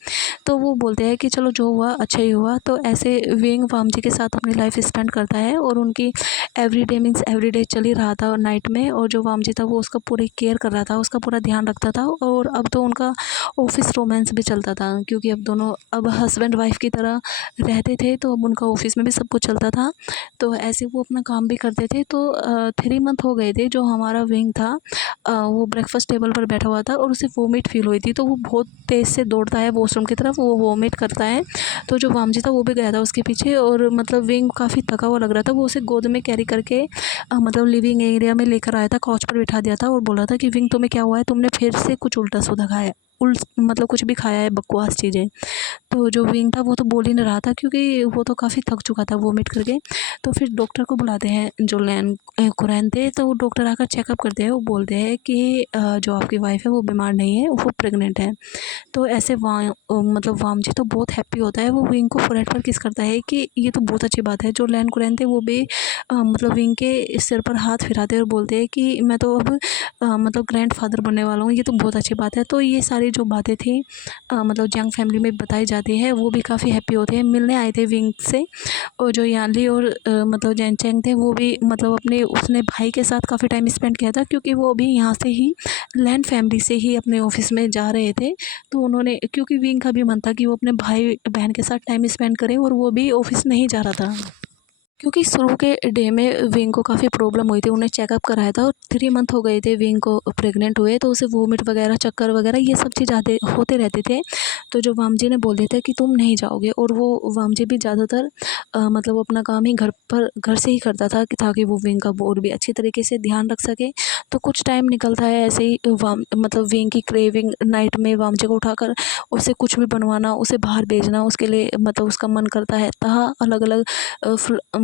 तो वो बोलते हैं कि चलो जो हुआ अच्छा ही हुआ। तो ऐसे विंग वामजी के साथ अपनी लाइफ स्पेंड करता है, और उनकी एवरीडे मीन्स एवरीडे चल ही रहा था नाइट में। और जो वामजी था वो उसका पूरी केयर कर रहा था, उसका पूरा ध्यान रखता था। और अब तो उनका ऑफिस रोमांस भी चलता था, क्योंकि अब दोनों अब हस्बैंड वाइफ की तरह रहते थे, तो अब उनका ऑफिस में भी सब कुछ चलता था। तो ऐसे वो अपना काम भी करते थे। तो 3 मंथ हो गए थे, जो हमारा विंग था वो ब्रेकफास्ट टेबल पर बैठा हुआ था और उसे वोमिट फील हुई थी। तो वो बहुत तेज़ से दौड़ता है वॉशरूम की तरफ, वो वोमिट करता है। तो जो वामजी था वो भी गया था उसके पीछे, और मतलब विंग काफ़ी थका हुआ लग रहा था, वो उसे गोद में कैरी करके मतलब लिविंग एरिया में लेकर आया था, काउच पर बिठा दिया था और बोला था कि विंग तुम्हें क्या हुआ है, तुमने फिर से कुछ उल्टा सीधा खाया, मतलब कुछ भी खाया है बकवास चीज़ें। तो जो विंग था वो तो बोल ही नहीं रहा था, क्योंकि वो तो काफ़ी थक चुका था वोमिट करके। तो फिर डॉक्टर को बुलाते हैं जो कुरैन थे। तो वो डॉक्टर आकर चेकअप करते हैं, वो बोलते हैं कि जो आपकी वाइफ है वो बीमार नहीं है, वो प्रेग्नेंट है। तो ऐसे मतलब वामजी तो बहुत हैप्पी होता है, वो विंग को फोrehead पर किस करता है कि ये तो बहुत अच्छी बात है। जो लैन कुरैन थे वो भी मतलब विंग के सिर पर हाथ फिराते हैं और बोलते हैं कि मैं तो अब मतलब ग्रैंडफादर बनने वाला हूँ, ये तो बहुत अच्छी बात है। तो ये सारी जो बातें थी मतलब जियांग फैमिली में बताई जाती है, वो भी काफ़ी हैप्पी होते हैं। मिलने आए थे विंग से, और जो यानली और मतलब जैनचैंग थे वो भी मतलब अपने उसने भाई के साथ काफ़ी टाइम स्पेंड किया था, क्योंकि वो भी यहाँ से ही लैंड फैमिली से ही अपने ऑफिस में जा रहे थे। तो उन्होंने क्योंकि विंग का भी मन था कि वो अपने भाई बहन के साथ टाइम स्पेंड करे, और वो भी ऑफिस नहीं जा रहा था। क्योंकि शुरू के डे में विंग को काफ़ी प्रॉब्लम हुई थी। उन्हें चेकअप कराया था और 3 मंथ हो गए थे विंग को प्रेग्नेंट हुए, तो उसे वोमिट वगैरह, चक्कर वगैरह ये सब चीज़ आते होते रहते थे। तो जो वामजी ने बोल दिया था कि तुम नहीं जाओगे, और वो वामजी भी ज़्यादातर मतलब अपना काम ही घर से ही करता था कि ताकि वो विंग का और भी अच्छी तरीके से ध्यान रख सके। तो कुछ टाइम निकलता है ऐसे ही, मतलब विंग की क्रेविंग नाइट में वामजी को उठाकर उसे कुछ भी बनवाना, उसे बाहर भेजना, उसके लिए मतलब उसका मन करता है अलग अलग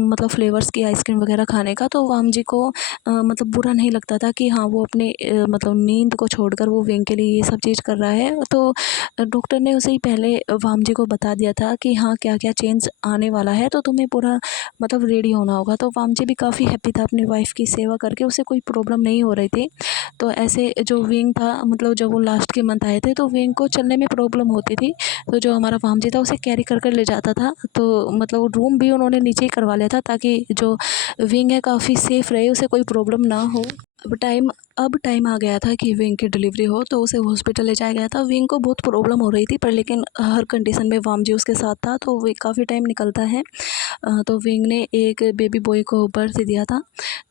मतलब फ्लेवर्स की आइसक्रीम वगैरह खाने का। तो वाम जी को मतलब बुरा नहीं लगता था कि हाँ, वो अपने मतलब नींद को छोड़कर वो विंग के लिए ये सब चीज़ कर रहा है। तो डॉक्टर ने उसे ही पहले वाम जी को बता दिया था कि हाँ, क्या क्या चेंज आने वाला है, तो तुम्हें पूरा मतलब रेडी होना होगा। तो वाम जी भी काफ़ी हैप्पी था अपनी वाइफ की सेवा करके, उसे कोई प्रॉब्लम नहीं हो रही थी। तो ऐसे जो विंग था, मतलब जब वो लास्ट के मंथ आए थे तो विंग को चलने में प्रॉब्लम होती थी। तो जो हमारा वामजी था उसे कैरी कर ले जाता था। तो मतलब रूम भी उन्होंने नीचे ही करवा लिया था ताकि जो विंग है काफ़ी सेफ़ रहे, उसे कोई प्रॉब्लम ना हो। अब टाइम आ गया था कि विंग की डिलीवरी हो, तो उसे हॉस्पिटल ले जाया गया था। विंग को बहुत प्रॉब्लम हो रही थी, पर लेकिन हर कंडीशन में वामजी उसके साथ था। तो वो काफ़ी टाइम निकलता है, तो विंग ने एक बेबी बॉय को बर्थ दिया था।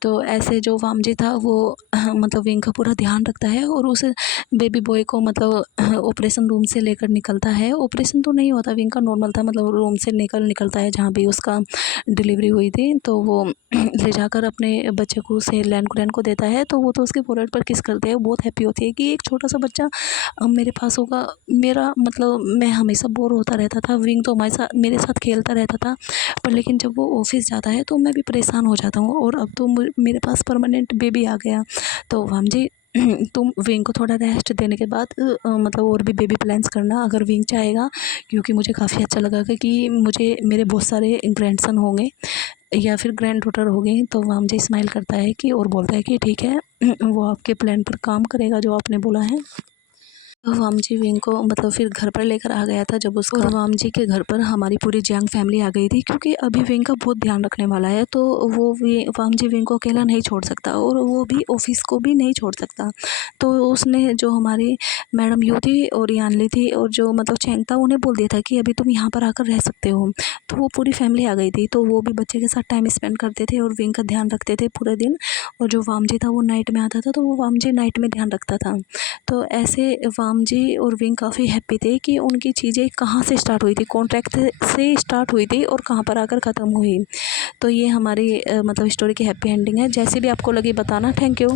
तो ऐसे जो वामजी था वो मतलब विंग का पूरा ध्यान रखता है और उस बेबी बॉय को मतलब ऑपरेशन रूम से लेकर निकलता है। ऑपरेशन तो नहीं होता विंग का, नॉर्मल था, मतलब रूम से निकलता है जहाँ भी उसका डिलीवरी हुई थी। तो वो ले जाकर अपने बच्चे को उसे लैन को देता है। तो वो तो उसके फोrehead पर किस करते हैं, वो बहुत हैप्पी होती है कि एक छोटा सा बच्चा मेरे पास होगा। मेरा मतलब मैं हमेशा बोर होता रहता था, विंग तो मेरे साथ खेलता रहता था, पर लेकिन जब वो ऑफिस जाता है तो मैं भी परेशान हो जाता हूँ, और अब तो मेरे पास परमानेंट बेबी आ गया। तो वाम जी तुम विंग को थोड़ा रेस्ट देने के बाद मतलब और भी बेबी प्लान्स करना अगर विंग चाहेगा, क्योंकि मुझे काफ़ी अच्छा लगा कि मुझे मेरे बहुत सारे ग्रैंडसन होंगे या फिर ग्रैंड डॉटर होगी। तो वाम जी स्माइल करता है कि और बोलता है कि ठीक है, वो आपके प्लान पर काम करेगा जो आपने बोला है। वाम जी विंग को मतलब फिर घर पर लेकर आ गया था जब उसका, और वाम जी के घर पर हमारी पूरी जंग फैमिली आ गई थी, क्योंकि अभी विंग का बहुत ध्यान रखने वाला है। तो वो वाम जी विंग को अकेला नहीं छोड़ सकता, और वो भी ऑफिस को भी नहीं छोड़ सकता। तो उसने जो हमारी मैडम यू थी और यानली थी और जो मतलब चैंग था, उन्हें बोल दिया था कि अभी तुम यहाँ पर आकर रह सकते हो। तो वो पूरी फैमिली आ गई थी, तो वो भी बच्चे के साथ टाइम स्पेंड करते थे और विंग का ध्यान रखते थे पूरे दिन। और जो वाम जी था वो नाइट में आता था, तो वो वाम जी नाइट में ध्यान रखता था। तो ऐसे वाम जी और विंग काफ़ी हैप्पी थे कि उनकी चीज़ें कहाँ से स्टार्ट हुई थी, कॉन्ट्रैक्ट से स्टार्ट हुई थी और कहाँ पर आकर ख़त्म हुई। तो ये हमारी मतलब स्टोरी की हैप्पी एंडिंग है। जैसे भी आपको लगी बताना। Thank you.